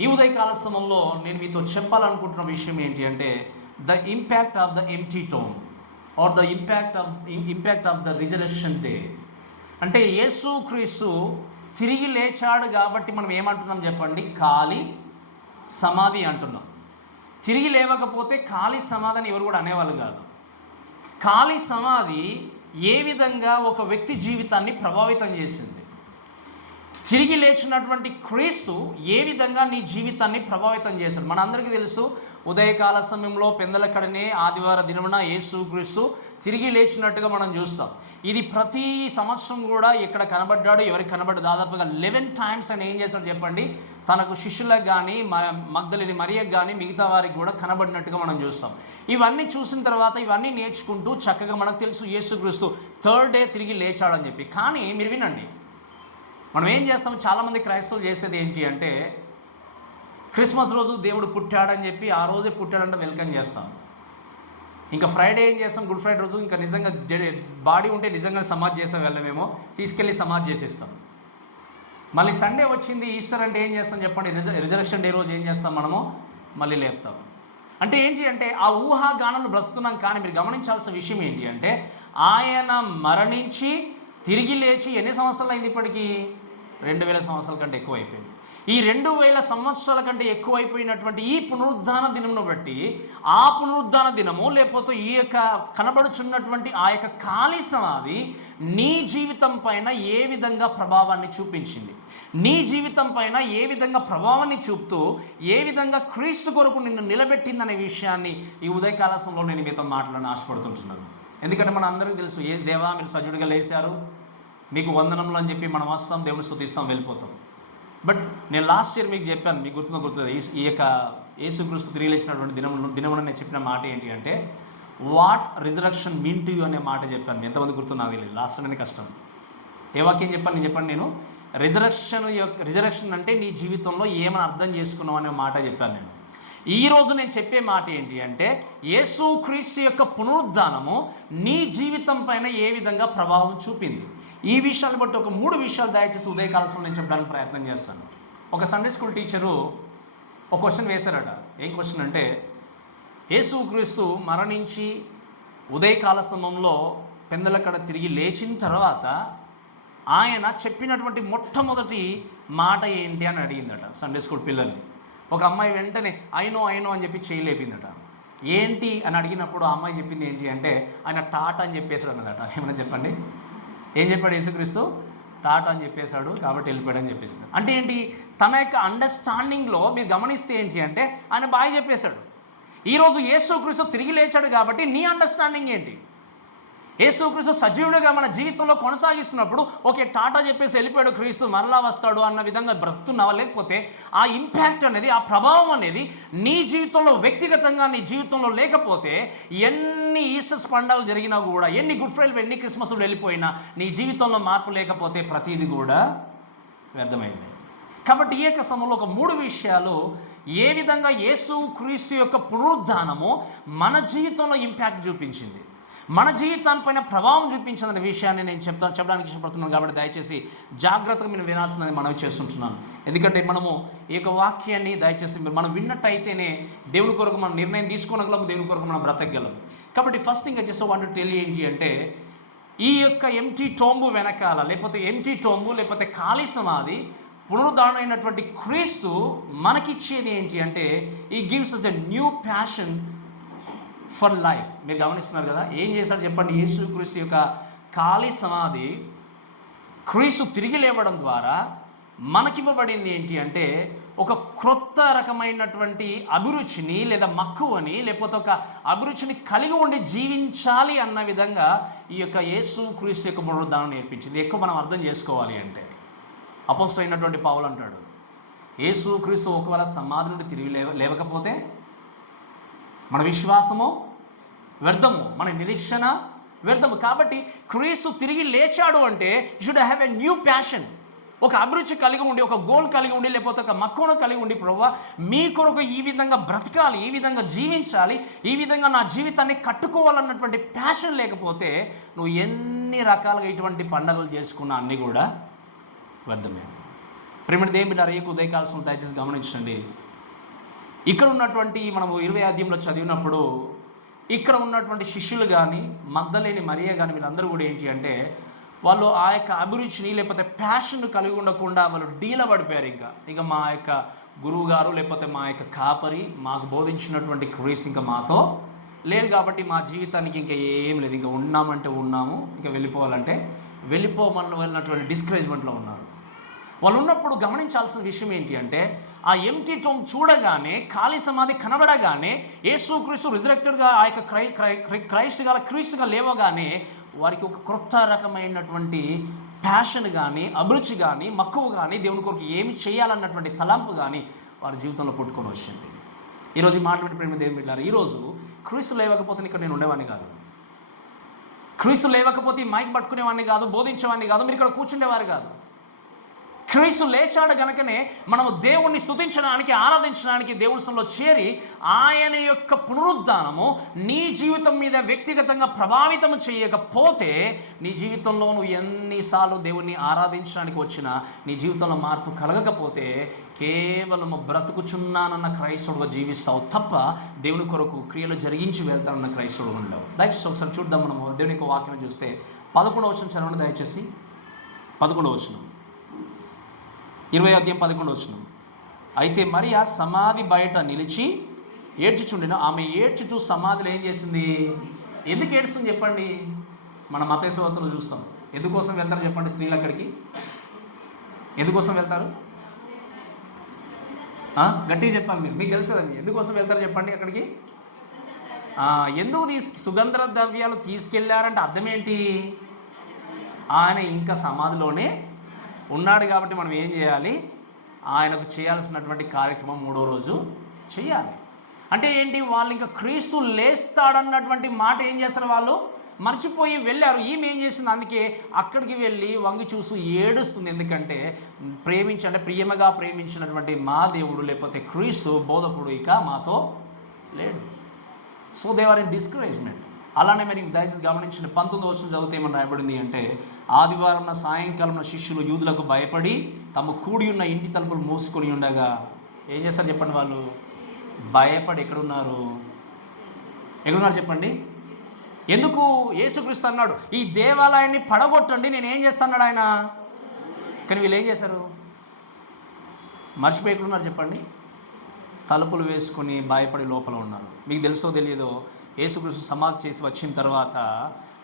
ఈ ఉదయకాల సమయంలో నేను మీతో చెప్పాలనుకుంటున్న విషయం ఏంటి అంటే the impact of the empty tomb or the impact of the resurrection day. అంటే యేసుక్రీస్తు తిరిగి లేచాడు కాబట్టి మనం ఏమంటున్నాం చెప్పండి? ఖాళీ సమాధి అంటున్నాం. తిరిగి లేవకపోతే ఖాళీ సమాధి అని ఎవరు కూడా అనేవాళ్ళు కాదు. ఖాళీ సమాధి ఏ విధంగా ఒక వ్యక్తి జీవితాన్ని ప్రభావితం చేసింది, తిరిగి లేచినటువంటి క్రీస్తు ఏ విధంగా నీ జీవితాన్ని ప్రభావితం చేశాడు. మనందరికీ తెలుసు, ఉదయకాల సమయంలో పెందలకడనే ఆదివార దినమున యేసుక్రీస్తు తిరిగి లేచినట్టుగా మనం చూస్తాం. ఇది ప్రతి సంవత్సరం కూడా ఎక్కడ కనబడ్డాడు, ఎవరికి కనబడ్డాడు? దాదాపుగా 11 times అని ఏం చేశాడు చెప్పండి? తనకు శిష్యులకు కానీ, మగ్దలేని మరియకు కానీ, మిగతా వారికి కూడా కనబడినట్టుగా మనం చూస్తాం. ఇవన్నీ చూసిన తర్వాత ఇవన్నీ నేర్చుకుంటూ చక్కగా మనకు తెలుసు యేసుక్రీస్తు 3rd day తిరిగి లేచాడని చెప్పి. కానీ మీరు వినండి, మనం ఏం చేస్తాం? చాలామంది క్రైస్తవులు చేసేది ఏంటి అంటే, క్రిస్మస్ రోజు దేవుడు పుట్టాడని చెప్పి ఆ రోజే పుట్టాడంటే వెల్కమ్ చేస్తాం. ఇంకా ఫ్రైడే ఏం చేస్తాం? గుడ్ ఫ్రైడే రోజు ఇంకా నిజంగా బాడీ ఉంటే నిజంగా సమాధి చేసే వెళ్ళమేమో, తీసుకెళ్ళి సమాధి చేసేస్తాం. మళ్ళీ సండే వచ్చింది, ఈస్టర్ అంటే ఏం చేస్తాం చెప్పండి? రిజరెక్షన్ డే రోజు ఏం చేస్తాం మనము? మళ్ళీ లేపుతాం. అంటే ఏంటి అంటే ఆ ఊహాగానాలు బ్రతుకుతున్నాం. కానీ మీరు గమనించాల్సిన విషయం ఏంటి అంటే, ఆయన మరణించి తిరిగి లేచి ఎన్ని సంవత్సరాలు అయింది? ఇప్పటికీ 2000 సంవత్సరాల కంటే ఎక్కువ అయిపోయింది. ఈ 2000 సంవత్సరాల కంటే ఎక్కువ అయిపోయినటువంటి ఈ పునరుద్ధాన దినమును బట్టి, ఆ పునరుద్ధాన దినము లేకపోతే ఈ యొక్క కనబడుచున్నటువంటి ఆ యొక్క ఖాళీ సమాధి నీ జీవితం పైన ఏ విధంగా ప్రభావాన్ని చూపించింది, నీ జీవితం పైన ఏ విధంగా ప్రభావాన్ని చూపుతూ ఏ విధంగా క్రీస్తు కొరకు నిన్ను నిలబెట్టిందనే విషయాన్ని ఈ ఉదయకాల సమయంలో నేను మీతో మాట్లాడని ఆశపడుతుంటున్నాను. ఎందుకంటే మన అందరికీ తెలుసు, ఏ దేవా మీరు సజీవుడిగా లేచారు, మీకు వందనములు అని చెప్పి మనం వస్తాం, దేవుని స్తుతిస్తాం, వెళ్ళిపోతాం. బట్ నేను లాస్ట్ ఇయర్ మీకు చెప్పాను, మీకు గుర్తుంది, ఈ యొక్క యేసుక్రీస్తు తిరిగి లేచినటువంటి దినమున నేను చెప్పిన మాట ఏంటి అంటే, what resurrection mean to you అనే మాట చెప్పాను. ఎంతమంది గుర్తు నాకు తెలియదు, లాస్ట్ అనేది కష్టం. ఏ వాక్యం చెప్పండి నేను రిజరక్షన్ అంటే నీ జీవితంలో ఏమని అర్థం చేసుకున్నావు అనే మాట చెప్పాను నేను. ఈరోజు నేను చెప్పే మాట ఏంటి అంటే, యేసుక్రీస్తు యొక్క పునరుద్ధానము నీ జీవితం పైన ఏ విధంగా ప్రభావం చూపింది. ఈ విషయాన్ని బట్టి ఒక 3 విషయాలు దయచేసి ఉదయకాలంలో నేను చెప్పడానికి ప్రయత్నం చేస్తాను. ఒక సండే స్కూల్ టీచరు ఒక క్వశ్చన్ వేశారట. ఏం క్వశ్చన్ అంటే, యేసుక్రీస్తు మరణించి ఉదయకాల సమయంలో పెందలకడ తిరిగి లేచిన తర్వాత ఆయన చెప్పినటువంటి మొట్టమొదటి మాట ఏంటి అని అడిగిందట సండే స్కూల్ పిల్లల్ని. ఒక అమ్మాయి వెంటనే అయినో అని చెప్పి చేయలేపిందట. ఏంటి అని అడిగినప్పుడు ఆ అమ్మాయి చెప్పింది ఏంటి అంటే, ఆయన టాటా అని చెప్పేశాడు అన్నదట. ఏమన్నా చెప్పండి, ఏం చెప్పాడు యేసుక్రీస్తు? టాటా అని చెప్పేశాడు కాబట్టి వెళ్ళిపోయాడని చెప్పేస్తాడు. అంటే ఏంటి? తన యొక్క అండర్స్టాండింగ్లో మీరు గమనిస్తే ఏంటి అంటే, ఆయన బాగా చెప్పేశాడు. ఈరోజు యేసుక్రీస్తు తిరిగి లేచాడు కాబట్టి నీ అండర్స్టాండింగ్ ఏంటి? యేసుక్రీస్తు సజీవుడిగా మన జీవితంలో కొనసాగిస్తున్నప్పుడు ఓకే టాటా చెప్పేసి వెళ్ళిపోయాడు, క్రీస్తు మరలా వస్తాడు అన్న విధంగా బ్రతుకుతున్నావా? లేకపోతే ఆ ఇంపాక్ట్ అనేది, ఆ ప్రభావం అనేది నీ జీవితంలో వ్యక్తిగతంగా నీ జీవితంలో లేకపోతే, ఎన్ని ఈస్టర్స్ పండుగలు జరిగినా కూడా, ఎన్ని గుడ్ ఫ్రైడే, ఎన్ని క్రిస్మస్లు వెళ్ళిపోయినా నీ జీవితంలో మార్పు లేకపోతే ప్రతిదీ కూడా వ్యర్థమైంది. కాబట్టి ఈ యొక్క సమయంలో ఒక 3 విషయాలు ఏ విధంగా యేసుక్రీస్తు యొక్క పునరుద్ధానము మన జీవితంలో ఇంపాక్ట్ చూపించింది, మన జీవితానిపైన ప్రభావం చూపించిందనే విషయాన్ని నేను చెప్పడానికి ఇష్టపడుతున్నాను. కాబట్టి దయచేసి జాగ్రత్తగా మీరు వినాల్సిందని మనవి చేస్తుంటున్నాను. ఎందుకంటే మనము ఈ యొక్క వాక్యాన్ని దయచేసి మనం విన్నట్టయితేనే దేవుని కొరకు మనం నిర్ణయం తీసుకోగలం, దేవుని కొరకు మనం బ్రతకగలం. కాబట్టి ఫస్ట్ థింగ్ వచ్చేసి వాంట్ టు టెల్ ఏంటి అంటే, ఈ యొక్క ఎంటీ టోంబు వెనకాల, లేకపోతే ఖాళీ సమాధి పునరుద్ధారణ అయినటువంటి క్రీస్తు మనకిచ్చేది ఏంటి అంటే, ఈ gives us a new passion for life. మీరు గమనిస్తున్నారు కదా, ఏం చేశాడు చెప్పండి? యేసుక్రీస్తు యొక్క ఖాళీ సమాధి క్రీస్తు తిరిగి లేవడం ద్వారా మనకివ్వబడింది ఏంటి అంటే, ఒక క్రొత్త రకమైనటువంటి అభిరుచిని లేదా మక్కువని, లేకపోతే ఒక అభిరుచిని కలిగి ఉండి జీవించాలి అన్న విధంగా ఈ యొక్క యేసుక్రీస్తు యొక్క పునరుద్ధానం నేర్పించింది. ఎక్కువ మనం అర్థం చేసుకోవాలి అంటే, అపోస్తలుడు అయినటువంటి పౌలు అంటాడు, యేసుక్రీస్తు ఒకవేళ సమాధి నుండి తిరిగి లేవకపోతే మన విశ్వాసము వ్యర్థము, మన నిరీక్షణ వ్యర్థము. కాబట్టి క్రీస్తు తిరిగి లేచాడు అంటే you should have a new passion, ఒక అభిరుచి కలిగి ఉండి, ఒక గోల్ కలిగి ఉండి, లేకపోతే ఒక మక్కువను కలిగి ఉండి, ప్రభువా మీ కొరకు ఈ విధంగా బ్రతకాలి, ఈ విధంగా జీవించాలి, ఈ విధంగా నా జీవితాన్ని కట్టుకోవాలన్నటువంటి ప్యాషన్ లేకపోతే నువ్వు ఎన్ని రకాలుగా ఇటువంటి పండుగలు చేసుకున్నా అన్నీ కూడా వ్యర్థమే. ప్రేమ దేవుని బిడ్డలారా, ఈ ఉదయకాలం దయచేసి గమనించండి. ఇక్కడ ఉన్నటువంటి మనము 20 అధ్యాయంలో చదివినప్పుడు ఇక్కడ ఉన్నటువంటి శిష్యులు కానీ, మగ్దలేని మరియ కానీ, వీళ్ళందరూ కూడా ఏంటి అంటే వాళ్ళు ఆ యొక్క అభిరుచిని లేకపోతే ప్యాషన్ కలిగి ఉండకుండా వాళ్ళు డీల పడిపోయారు. ఇంకా మా యొక్క గురువు గారు లేకపోతే మా యొక్క కాపరి మాకు బోధించినటువంటి క్రీస్తు ఇంకా మాతో లేదు కాబట్టి మా జీవితానికి ఇంకా ఏం లేదు, ఇంకా ఉన్నామంటే ఉన్నాము, ఇంకా వెళ్ళిపోవాలంటే వెళ్ళిపోమన్నటువంటి డిస్కరేజ్మెంట్లో ఉన్నారు. వాళ్ళు ఉన్నప్పుడు గమనించాల్సిన విషయం ఏంటి అంటే ఆ ఎంటీ టోమ్ చూడగానే, ఖాళీ సమాధి కనబడగానే, యేసుక్రీస్తు రిజరెక్టెడ్గా ఆ యొక్క క్రీస్తుగా లేవగానే వారికి ఒక క్రొత్త రకమైనటువంటి ప్యాషన్ కానీ, అభిరుచి కానీ, మక్కువ కానీ, దేవుని కొరకు ఏమి చేయాలన్నటువంటి తలంపు కానీ వారి జీవితంలో పుట్టుకొని వచ్చింది. ఈరోజు ఈ మాట్లాడి ప్రేమ దేవుని బిడ్డలారా, ఈరోజు క్రీస్తు లేవకపోతే ఇక్కడ నేను ఉండేవాడిని కాదు, క్రీస్తు లేవకపోతే మైక్ పట్టుకునేవాడిని కాదు, బోధించేవాడిని కాదు, మీరు ఇక్కడ కూర్చుండేవారు కాదు. క్రీస్తు లేచాడు గనుకనే మనము దేవుణ్ణి స్తుతించడానికి, ఆరాధించడానికి దేవుని సన్నిధిలో చేరి ఆయన యొక్క పునరుద్ధానము నీ జీవితం మీద వ్యక్తిగతంగా ప్రభావితం చేయకపోతే, నీ జీవితంలో నువ్వు ఎన్నిసార్లు దేవుణ్ణి ఆరాధించడానికి వచ్చినా నీ జీవితంలో మార్పు కలగకపోతే కేవలము బ్రతుకుచున్నానన్న క్రైస్తవుడుగా జీవిస్తావు తప్ప దేవుని కొరకు క్రియలు జరిగించి వెళ్తానన్న క్రైస్తవుడు ఉండవు. దయచేసి ఒకసారి చూద్దాం. మనము దేవుని యొక్క వాక్యం చూస్తే 11వ వచనం చదవండి దయచేసి. 11వ వచనం, 20 అధ్యాయం 11వ వచనం. అయితే మరియ సమాధి బయట నిలిచి ఏడ్చుచుండెను. ఆమె ఏడ్చుచూ సమాధిలో ఏం చేసింది? ఎందుకు ఏడుస్తుంది చెప్పండి? మన మతేశ్వరతలు చూస్తాం. ఎందుకోసం వెళ్తారు చెప్పండి స్త్రీలు అక్కడికి? ఎందుకోసం వెళ్తారు? గట్టిగా చెప్పాలి మీరు, మీకు తెలుసు కదండి. ఎందుకోసం వెళ్తారు చెప్పండి అక్కడికి? ఎందుకు సుగంధ ద్రవ్యాలు తీసుకెళ్లారంటే అర్థం ఏంటి? ఆయన ఇంకా సమాధిలోనే ఉన్నాడు కాబట్టి మనం ఏం చేయాలి? ఆయనకు చేయాల్సినటువంటి కార్యక్రమం 3వ రోజు చేయాలి. అంటే ఏంటి? వాళ్ళు ఇంకా క్రీస్తు లేస్తాడన్నటువంటి మాట ఏం చేస్తారు? వాళ్ళు మర్చిపోయి వెళ్ళారు. ఈమె ఏం చేసింది? అందుకే అక్కడికి వెళ్ళి వంగి చూసి ఏడుస్తుంది. ఎందుకంటే ప్రియమగా ప్రేమించినటువంటి మా దేవుడు లేకపోతే క్రీస్తు బోధకుడు ఇక మాతో లేడు. So they are in discouragement. అలానే మరి దయచేసి గమనించిన 19వ వచనం చదివితే ఏమని రాయబడింది అంటే, ఆదివారం సాయంకాలం శిష్యులు యూదులకు భయపడి తమ కూడి ఉన్న ఇంటి తలుపులు మూసుకొని ఉండగా ఏం చేస్తారు చెప్పండి? వాళ్ళు భయపడి ఎక్కడున్నారు చెప్పండి? ఎందుకు? యేసుక్రీస్తు అన్నాడు ఈ దేవాలయాన్ని పడగొట్టండి, నేను ఏం చేస్తున్నాడు ఆయన. కానీ వీళ్ళు ఏం చేశారు? మర్చిపోయి ఎక్కడున్నారు చెప్పండి? తలుపులు వేసుకొని భయపడి లోపల ఉన్నారు. మీకు తెలుసో తెలియదో, యేసుక్రీస్తు సమాధి చేసి వచ్చిన తర్వాత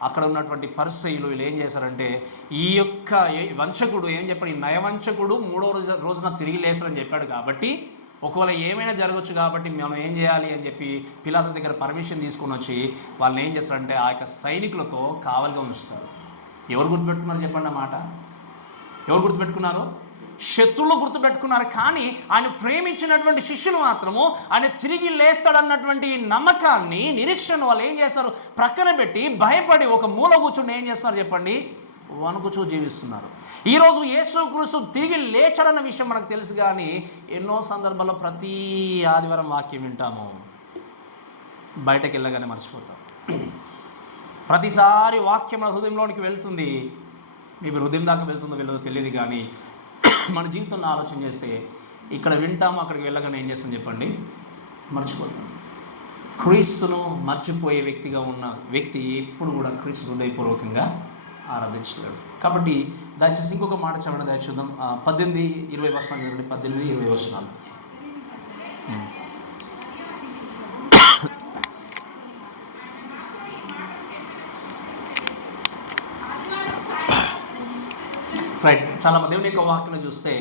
అక్కడ ఉన్నటువంటి పరిసయ్యులు వీళ్ళు ఏం చేశారంటే, ఈ యొక్క వంచకుడు ఏం చెప్పాడు? ఈ నయవంచకుడు 3వ రోజున తిరిగి లేస్తారని చెప్పాడు కాబట్టి ఒకవేళ ఏమైనా జరగవచ్చు కాబట్టి మనం ఏం చేయాలి అని చెప్పి పిలాతు దగ్గర పర్మిషన్ తీసుకొని వచ్చి వాళ్ళని ఏం చేస్తారంటే ఆ యొక్క సైనికులతో కావలిగా ఉంచుతారు. ఎవరు గుర్తుపెట్టుకున్నారు చెప్పండి? ఆ మాట ఎవరు గుర్తుపెట్టుకున్నారు? శత్రువులు గుర్తుపెట్టుకున్నారు. కానీ ఆయన ప్రేమించినటువంటి శిష్యులు మాత్రము ఆయన తిరిగి లేస్తాడన్నటువంటి నమ్మకాన్ని, నిరీక్షణ వాళ్ళు ఏం చేస్తారు? ప్రక్కన పెట్టి భయపడి ఒక మూల కూర్చుని ఏం చేస్తారు చెప్పండి? వణుకుచూ జీవిస్తున్నారు. ఈరోజు యేసుక్రీస్తు తిరిగి లేచాడన్న విషయం మనకు తెలుసు, కానీ ఎన్నో సందర్భాల్లో ప్రతి ఆదివారం వాక్యం వింటాము, బయటకు వెళ్ళగానే మర్చిపోతాం. ప్రతిసారి వాక్యం మన హృదయంలోనికి వెళ్తుంది. మీ హృదయం దాకా వెళ్తుందో వెళ్ళదో తెలియదు, కానీ మన జీవితంలో ఆలోచన చేస్తే ఇక్కడ వింటాము, అక్కడికి వెళ్ళగానే ఏం చేస్తాం చెప్పండి? మర్చిపోతాం. క్రీస్తును మర్చిపోయే వ్యక్తిగా ఉన్న వ్యక్తి ఎప్పుడు కూడా క్రీస్తు హృదయపూర్వకంగా ఆరాధించలేడు. కాబట్టి దయచేసి ఇంకొక మాట చదవడం దయచేద్దాం. 18-20 వచనాలు చదవండి. 18-20 వచనాలు. రైట్. చాలా దేవుని యొక్క వాక్యం చూస్తే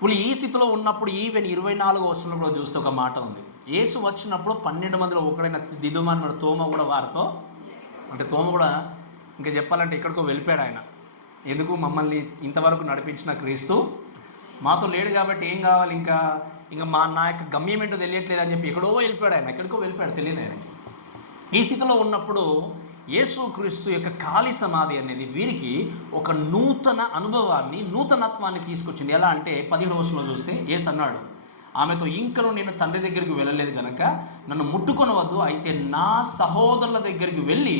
వీళ్ళు ఈ స్థితిలో ఉన్నప్పుడు ఈవెన్ 24వ వచనంలో కూడా చూస్తే ఒక మాట ఉంది. యేసు వచ్చినప్పుడు 12 మందిలో ఒకడైన దిదుమని తోమ కూడా వారితో, అంటే తోమ కూడా ఇంకా చెప్పాలంటే ఎక్కడికో వెళ్ళిపోయాడు. ఆయన ఎందుకు? మమ్మల్ని ఇంతవరకు నడిపించిన క్రీస్తు మాతో లేడు కాబట్టి ఏం కావాలి ఇంకా నా యొక్క గమ్యం ఏంటో తెలియట్లేదు అని చెప్పి ఎక్కడో వెళ్ళిపోయాడు. ఆయన ఎక్కడికో వెళ్ళిపోయాడు, తెలియదు ఆయనకి. ఈ స్థితిలో ఉన్నప్పుడు యేసుక్రీస్తు యొక్క ఖాళీ సమాధి అనేది వీరికి ఒక నూతన అనుభవాన్ని, నూతనత్వాన్ని తీసుకొచ్చింది. ఎలా అంటే 15వ వచనంలో చూస్తే యేసు అన్నాడు ఆమెతో, ఇంకను నేను తండ్రి దగ్గరికి వెళ్ళలేదు కనుక నన్ను ముట్టుకొనవద్దు, అయితే నా సహోదరుల దగ్గరికి వెళ్ళి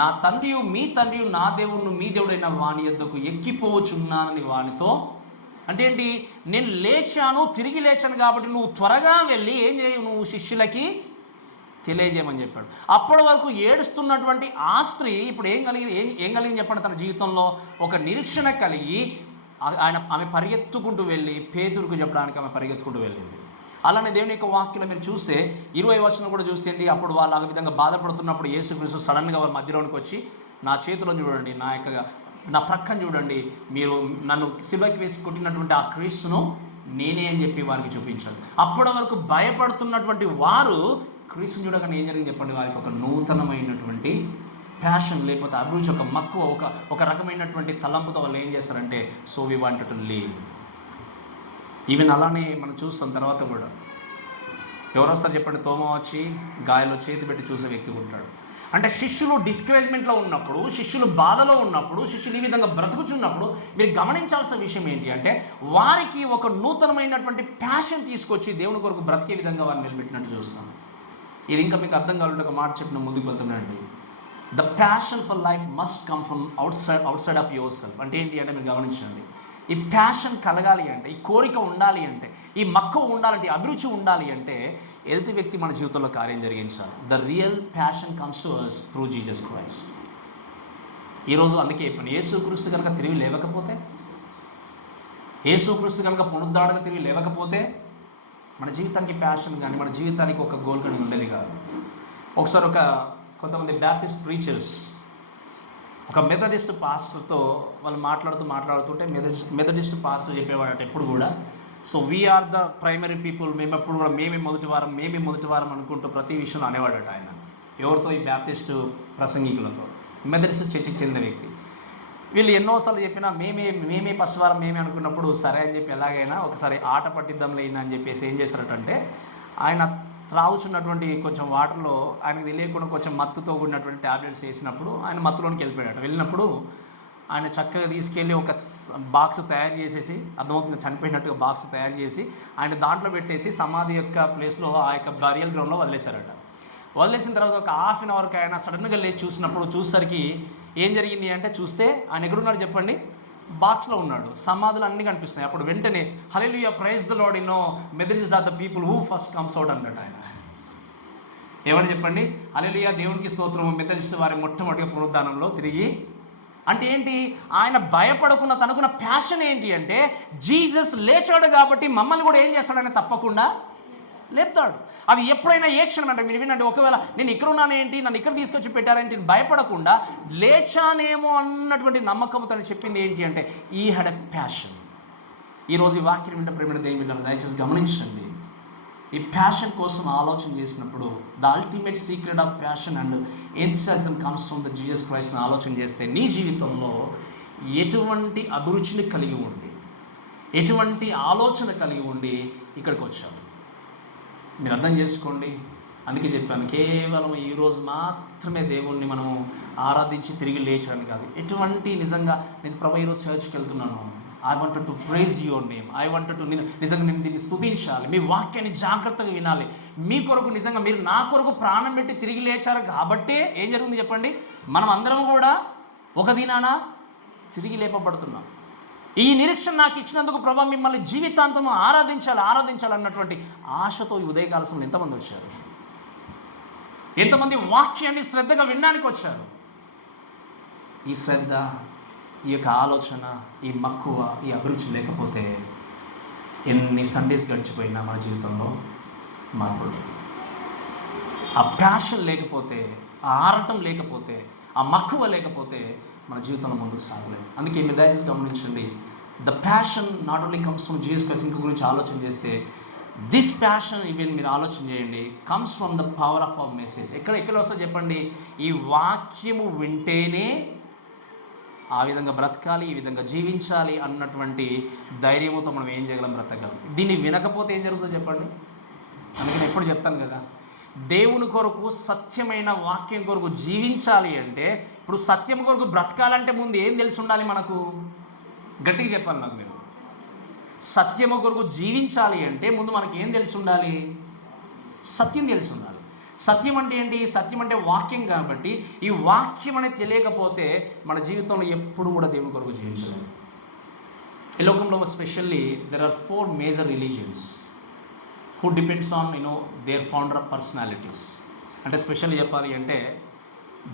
నా తండ్రియు మీ తండ్రియు నా దేవుడు మీ దేవుడైన వాని యొద్దకు ఎక్కిపోవచ్చున్నానని వానితో అంటే ఏంటి? నేను లేచాను, తిరిగి లేచాను కాబట్టి నువ్వు త్వరగా వెళ్ళి ఏం చేయవు, నువ్వు శిష్యులకి తెలియజేయమని చెప్పాడు. అప్పటి వరకు ఏడుస్తున్నటువంటి ఆ స్త్రీ ఇప్పుడు ఏం కలిగింది చెప్పండి? తన జీవితంలో ఒక నిరీక్షణ కలిగి ఆమె పరిగెత్తుకుంటూ వెళ్ళి పేతురుకు చెప్పడానికి ఆమె పరిగెత్తుకుంటూ వెళ్ళింది. అలానే దేవుని యొక్క వాక్యంలో మీరు చూస్తే 20వ వచనం కూడా చూస్తే ఏంటి? అప్పుడు వాళ్ళు ఆ విధంగా బాధపడుతున్నప్పుడు యేసుక్రీస్తు సడన్గా వారి మధ్యలోనికి వచ్చి, నా చేతిలో చూడండి, నా ప్రక్కన చూడండి, మీరు నన్ను సిలువకి వేసి కొట్టినటువంటి ఆ క్రీస్తును నేనే అని చెప్పి వారికి చూపించాడు. అప్పటి వరకు భయపడుతున్నటువంటి వారు క్రీస్తుని చూడగానే ఏం జరిగింది చెప్పండి? వారికి ఒక నూతనమైనటువంటి ప్యాషన్, లేకపోతే అభిరుచి, ఒక మక్కువ, ఒక రకమైనటువంటి తలంపుతో వాళ్ళు ఏం చేస్తారంటే, so we wanted to leave. Even అలానే మనం చూస్తాం తర్వాత కూడా. ఎవరు వస్తారు చెప్పండి? తోమ వచ్చి గాయలో చేతి పెట్టి చూసే వ్యక్తి ఉంటాడు. అంటే శిష్యులు డిస్కరేజ్మెంట్లో ఉన్నప్పుడు, శిష్యులు బాధలో ఉన్నప్పుడు, శిష్యులు ఈ విధంగా బ్రతుకుచున్నప్పుడు మీరు గమనించాల్సిన విషయం ఏంటి అంటే, వారికి ఒక నూతనమైనటువంటి ప్యాషన్ తీసుకొచ్చి దేవుని కొరకు బ్రతికే విధంగా వారిని నిలబెట్టినట్టు చూస్తాం. ఇది ఇంకా మీకు అర్థం కావాలంటే ఒక మాట చెప్పిన ముందుకు వెళ్తున్నానండి. The passion for life must come from outside of yourself. అంటే ఏంటి అంటే మీరు గమనించండి, ఈ ప్యాషన్ కలగాలి అంటే, ఈ కోరిక ఉండాలి అంటే, ఈ మక్కువ ఉండాలంటే, ఈ అభిరుచి ఉండాలి అంటే ఎదుటి వ్యక్తి మన జీవితంలో కార్యం జరిగించాలి. The real passion comes to us through Jesus Christ. ఈరోజు అందుకే చెప్పాను, యేసుక్రీస్తు కనుక తిరిగి లేవకపోతే, యేసుక్రీస్తు కనుక పునరుద్ధారణకు తిరిగి లేవకపోతే మన జీవితానికి ప్యాషన్ కానీ, మన జీవితానికి ఒక గోల్ కానీ ఉండేది కాదు. ఒకసారి కొంతమంది బ్యాప్టిస్ట్ ప్రీచర్స్ ఒక మెథడిస్ట్ పాస్టర్తో వాళ్ళు మాట్లాడుతుంటే మెథడిస్ట్ పాస్టర్ చెప్పేవాడట ఎప్పుడు కూడా, so we are the primary people, మేము ఎప్పుడు కూడా మేమే మొదటి వారం అనుకుంటూ ప్రతి విషయంలో అనేవాడట ఆయన. ఎవరితో? ఈ బ్యాప్టిస్ట్ ప్రసంగికులతో, మెథడిస్ట్ చర్చికి చెందిన వ్యక్తి. వీళ్ళు ఎన్నోసార్లు చెప్పినా మేమే ఫస్ట్ వారం మేమే అనుకున్నప్పుడు సరే అని చెప్పి ఎలాగైనా ఒకసారి ఆట పట్టిద్దాం లేని అని చెప్పేసి ఏం చేశారటంటే, ఆయన త్రాగుచున్నటువంటి కొంచెం వాటర్లో ఆయనకు తెలియకుండా కొంచెం మత్తుతో కూడినటువంటి ట్యాబ్లెట్స్ వేసినప్పుడు ఆయన మత్తులోనికి వెళ్ళినప్పుడు ఆయన చక్కగా తీసుకెళ్ళి ఒక బాక్స్ తయారు చేసేసి, అర్థమవుతుంది చనిపోయినట్టుగా బాక్స్ తయారు చేసి ఆయన దాంట్లో పెట్టేసి సమాధి యొక్క ప్లేస్లో ఆ యొక్క బరియల్ గ్రౌండ్లో వదిలేశారట. వదిలేసిన తర్వాత ఒక హాఫ్ అన్ అవర్కి ఆయన సడన్గా లేచి చూసేసరికి ఏం జరిగింది అంటే, చూస్తే ఆయన ఎక్కడున్నాడు చెప్పండి? బాక్స్లో ఉన్నాడు. సమాధులు అన్నీ కనిపిస్తున్నాయి. అప్పుడు వెంటనే hallelujah praise the lord, Methodists are the people who first comes out అన్నట్టు ఆయన. ఎవరు చెప్పండి? హల్లెలూయా దేవునికి స్తోత్రం, మెథడిస్ట్ వారి మొట్టమొదటిగా పునరుద్ధానంలో తిరిగి. అంటే ఏంటి? ఆయన భయపడకుండా తనకున్న ప్యాషన్ ఏంటి అంటే, జీసస్ లేచాడు కాబట్టి మమ్మల్ని కూడా ఏం చేస్తాడని తప్పకుండా లేపుతాడు. అది ఎప్పుడైనా ఏ క్షణం అంటే మీరు వినండి, ఒకవేళ నేను ఇక్కడ ఉన్నానేంటి, నన్ను ఇక్కడ తీసుకొచ్చి పెట్టారేంటి భయపడకుండా లేచానేమో అన్నటువంటి నమ్మకంతో తను చెప్పింది ఏంటి అంటే, ఈ హ్యాడ్ ఎ ప్యాషన్. ఈరోజు ఈ వాక్యం వింటే ప్రేమ దేవుని బిడ్డలారా దయచేసి గమనించండి. ఈ ప్యాషన్ కోసం ఆలోచన చేసినప్పుడు the ultimate secret of passion and enthusiasm comes from the Jesus Christ ఆలోచన చేస్తే, నీ జీవితంలో ఎటువంటి అభిరుచిని కలిగి ఉండి, ఎటువంటి ఆలోచన కలిగి ఉండి ఇక్కడికి వచ్చావు మీరు అర్థం చేసుకోండి. అందుకే చెప్పాను, కేవలం ఈరోజు మాత్రమే దేవుణ్ణి మనము ఆరాధించి తిరిగి లేచడానికి కాదు. ఎటువంటి నిజంగా నేను ప్రభు ఈరోజు చర్చ్కి వెళ్తున్నాను, I wanted to praise your name, I wanted to నిజంగా నేను దీన్ని స్తుతించాలి, మీ వాక్యాన్ని జాగ్రత్తగా వినాలి, మీ కొరకు నిజంగా మీరు నా కొరకు ప్రాణం పెట్టి తిరిగి లేచారు కాబట్టే ఏం జరుగుతుంది చెప్పండి, మనం అందరం కూడా ఒక దినాన తిరిగి లేపబడుతున్నాం. ఈ నిరీక్షణ నాకు ఇచ్చినందుకు ప్రభు మిమ్మల్ని జీవితాంతం ఆరాధించాలి అన్నటువంటి ఆశతో ఈ ఉదయకాల సమయంలో ఎంతమంది వచ్చారు? ఎంతమంది వాక్యాన్ని శ్రద్ధగా వినడానికి వచ్చారు? ఈ శ్రద్ధ, ఈ యొక్క ఆలోచన, ఈ మక్కువ, ఈ అభిరుచి లేకపోతే ఎన్ని సండేస్ గడిచిపోయినా మన జీవితంలో మార్పులు. ఆ ప్యాషన్ లేకపోతే, ఆ ఆరాటం లేకపోతే, ఆ మక్కువ లేకపోతే మన జీవితంలో ముందుకు సాగలేదు. అందుకే మీరు దయచేసి గమనించండి, the passion not only comes from Jesus Christ. ఇంక గురించి ఆలోచన చేస్తే దిస్ ప్యాషన్ ఈవెన్ మీరు ఆలోచన చేయండి, comes from the power of our message. ఎక్కడ వస్తుందో చెప్పండి? ఈ వాక్యము వింటేనే ఆ విధంగా బ్రతకాలి, ఈ విధంగా జీవించాలి అన్నటువంటి ధైర్యంతో మనం ఏం చేయగలం, బ్రతకగలం. దీన్ని వినకపోతే ఏం జరుగుతుందో చెప్పండి? అందుకని ఎప్పుడు చెప్తాను కదా, దేవుని కొరకు సత్యమైన వాక్యం కొరకు జీవించాలి అంటే, ఇప్పుడు సత్యం కొరకు బ్రతకాలంటే ముందు ఏం తెలిసి ఉండాలి మనకు? గట్టిగా చెప్పాలి నాకు మీరు. సత్యము కొరకు జీవించాలి అంటే ముందు మనకి ఏం తెలిసి ఉండాలి? సత్యం తెలిసి ఉండాలి. సత్యం అంటే ఏంటి? సత్యం అంటే వాక్యం కాబట్టి ఈ వాక్యం అనేది తెలియకపోతే మన జీవితంలో ఎప్పుడు కూడా దేవుని కొరకు జీవించలేదు. ఈ లోకంలో specially there are 4 major religions who depends on their founder of personalities. అంటే స్పెషల్లీ చెప్పాలి అంటే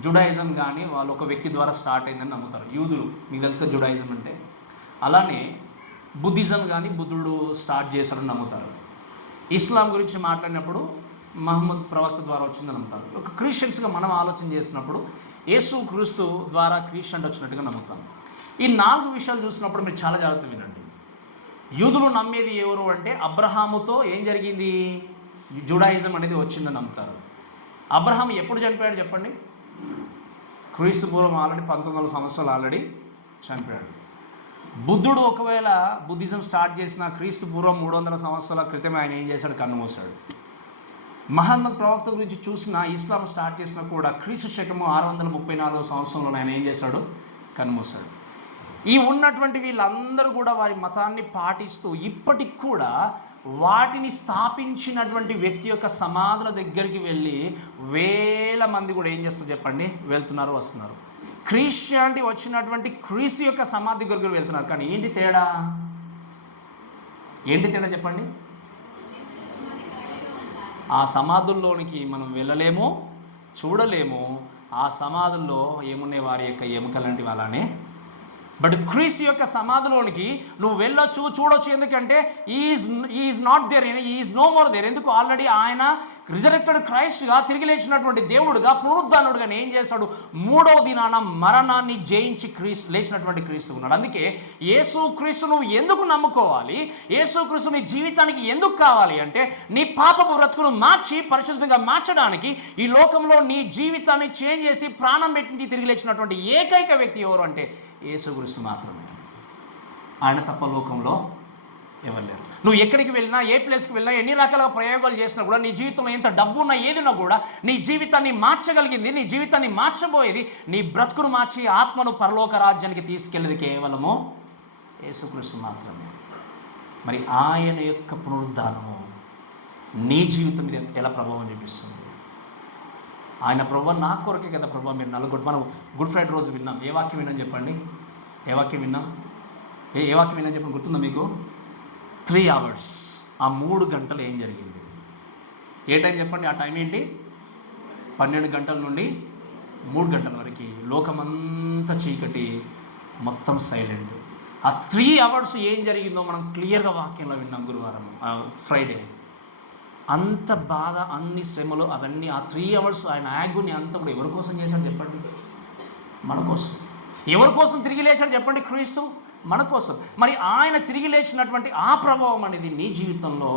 జుడాయిజం కానీ వాళ్ళు ఒక వ్యక్తి ద్వారా స్టార్ట్ అయిందని నమ్ముతారు. యూదులు మీకు తెలుసు జుడాయిజం అంటే. అలానే బుద్ధిజం కానీ బుద్ధుడు స్టార్ట్ చేశాడని నమ్ముతారు. ఇస్లాం గురించి మాట్లాడినప్పుడు మహమ్మద్ ప్రవక్త ద్వారా వచ్చిందని నమ్ముతారు. ఒక క్రిస్టియన్స్గా మనం ఆలోచన చేసినప్పుడు యేసు క్రీస్తు ద్వారా క్రిస్టియన్ వచ్చినట్టుగా నమ్ముతాం. ఈ 4 విషయాలు చూసినప్పుడు మీరు చాలా జాగ్రత్త వినండి. యూదులు నమ్మేది ఎవరు అంటే అబ్రహాముతో ఏం జరిగింది, జుడాయిజం అనేది వచ్చిందని నమ్ముతారు. అబ్రహాం ఎప్పుడు చనిపోయాడు చెప్పండి? క్రీస్తు పూర్వం ఆల్రెడీ 1900 సంవత్సరాలు ఆల్రెడీ చనిపోయాడు. బుద్ధుడు ఒకవేళ బుద్ధిజం స్టార్ట్ చేసిన క్రీస్తు పూర్వం 300 సంవత్సరాల క్రితమే ఆయన ఏం చేశాడు, కన్నుమూశాడు. మహమ్మద్ ప్రవక్త గురించి చూసిన ఇస్లాం స్టార్ట్ చేసినా కూడా క్రీస్తు శకము 634 సంవత్సరంలో ఆయన ఏం చేశాడు, కన్నుమూశాడు. ఈ ఉన్నటువంటి వీళ్ళందరూ కూడా వారి మతాన్ని పాటిస్తూ ఇప్పటికి కూడా వాటిని స్థాపించినటువంటి వ్యక్తి యొక్క సమాధుల దగ్గరికి వెళ్ళి వేల మంది కూడా ఏం చేస్తారు చెప్పండి, వెళ్తున్నారు, వస్తున్నారు. క్రిస్టియానిటీ వచ్చినటువంటి క్రీస్తు యొక్క సమాధి దగ్గరికి వెళ్తున్నారు. కానీ ఏంటి తేడా చెప్పండి? ఆ సమాధుల్లోనికి మనం వెళ్ళలేము, చూడలేము. ఆ సమాధుల్లో ఏమున్నాయి, వారి యొక్క ఎముకలాంటివి అలానే. బట్ క్రీస్తు యొక్క సమాధిలోనికి నువ్వు వెళ్ళొచ్చు, చూడొచ్చు. ఎందుకంటే is not there, is no more there. ఎందుకు? ఆల్రెడీ ఆయన రిజరెక్టెడ్ క్రైస్ట్గా, తిరిగి లేచినటువంటి దేవుడుగా, పునరుద్ధానుడుగా ఏం చేశాడు, 3వ దినాన మరణాన్ని జయించి లేచినటువంటి క్రీస్తు ఉన్నాడు. అందుకే యేసు క్రీస్తు నువ్వు ఎందుకు నమ్ముకోవాలి, యేసు క్రీస్తు నీ జీవితానికి ఎందుకు కావాలి అంటే నీ పాపపు బ్రతుకును మార్చి పరిశుద్ధంగా మార్చడానికి ఈ లోకంలో నీ జీవితాన్ని చేంజ్ చేసి ప్రాణం పెట్టించి తిరిగి లేచినటువంటి ఏకైక వ్యక్తి ఎవరు అంటే యేసుక్రీస్తు మాత్రమే. ఆయన తప్ప లోకంలో ఎవరు లేరు. నువ్వు ఎక్కడికి వెళ్ళినా, ఏ ప్లేస్కి వెళ్ళినా, ఎన్ని రకాల ప్రయోగాలు చేసినా కూడా, నీ జీవితంలో ఎంత డబ్బున్నా ఏదిన్నా కూడా నీ జీవితాన్ని మార్చగలిగింది, నీ జీవితాన్ని మార్చబోయేది, నీ బ్రతుకును మార్చి ఆత్మను పరలోక రాజ్యానికి తీసుకెళ్ళేది కేవలము యేసుక్రీస్తు మాత్రమే. మరి ఆయన యొక్క పునరుద్ధానము నీ జీవితం మీద ఎలా ప్రభావం చూపిస్తుంది? ఆయన ప్రభు నా కొరకే కదా ప్రభు, మీరు నలుగురు, మనం గుడ్ ఫ్రైడే రోజు విన్నాం. ఏ వాక్యం విన్నాం చెప్పండి? ఏ వాక్యం విన్నాం చెప్పండి, గుర్తుందా మీకు? 3 hours, ఆ 3 గంటలు ఏం జరిగింది? ఏ టైం చెప్పండి? ఆ టైం ఏంటి? 12 గంటల నుండి 3 గంటల వరకు లోకమంతా చీకటి, మొత్తం సైలెంట్. ఆ 3 hours ఏం జరిగిందో మనం క్లియర్గా వాక్యంలో విన్నాం గురువారం, ఫ్రైడే. అంత బాధ, అన్ని శ్రమలు, అవన్నీ ఆ 3 hours ఆయన యాగుని అంతా కూడా ఎవరి కోసం చేశాడు చెప్పండి? మన కోసం. ఎవరి కోసం తిరిగి లేచాడు చెప్పండి? క్రీస్తు మన కోసం. మరి ఆయన తిరిగి లేచినటువంటి ఆ ప్రభావం అనేది నీ జీవితంలో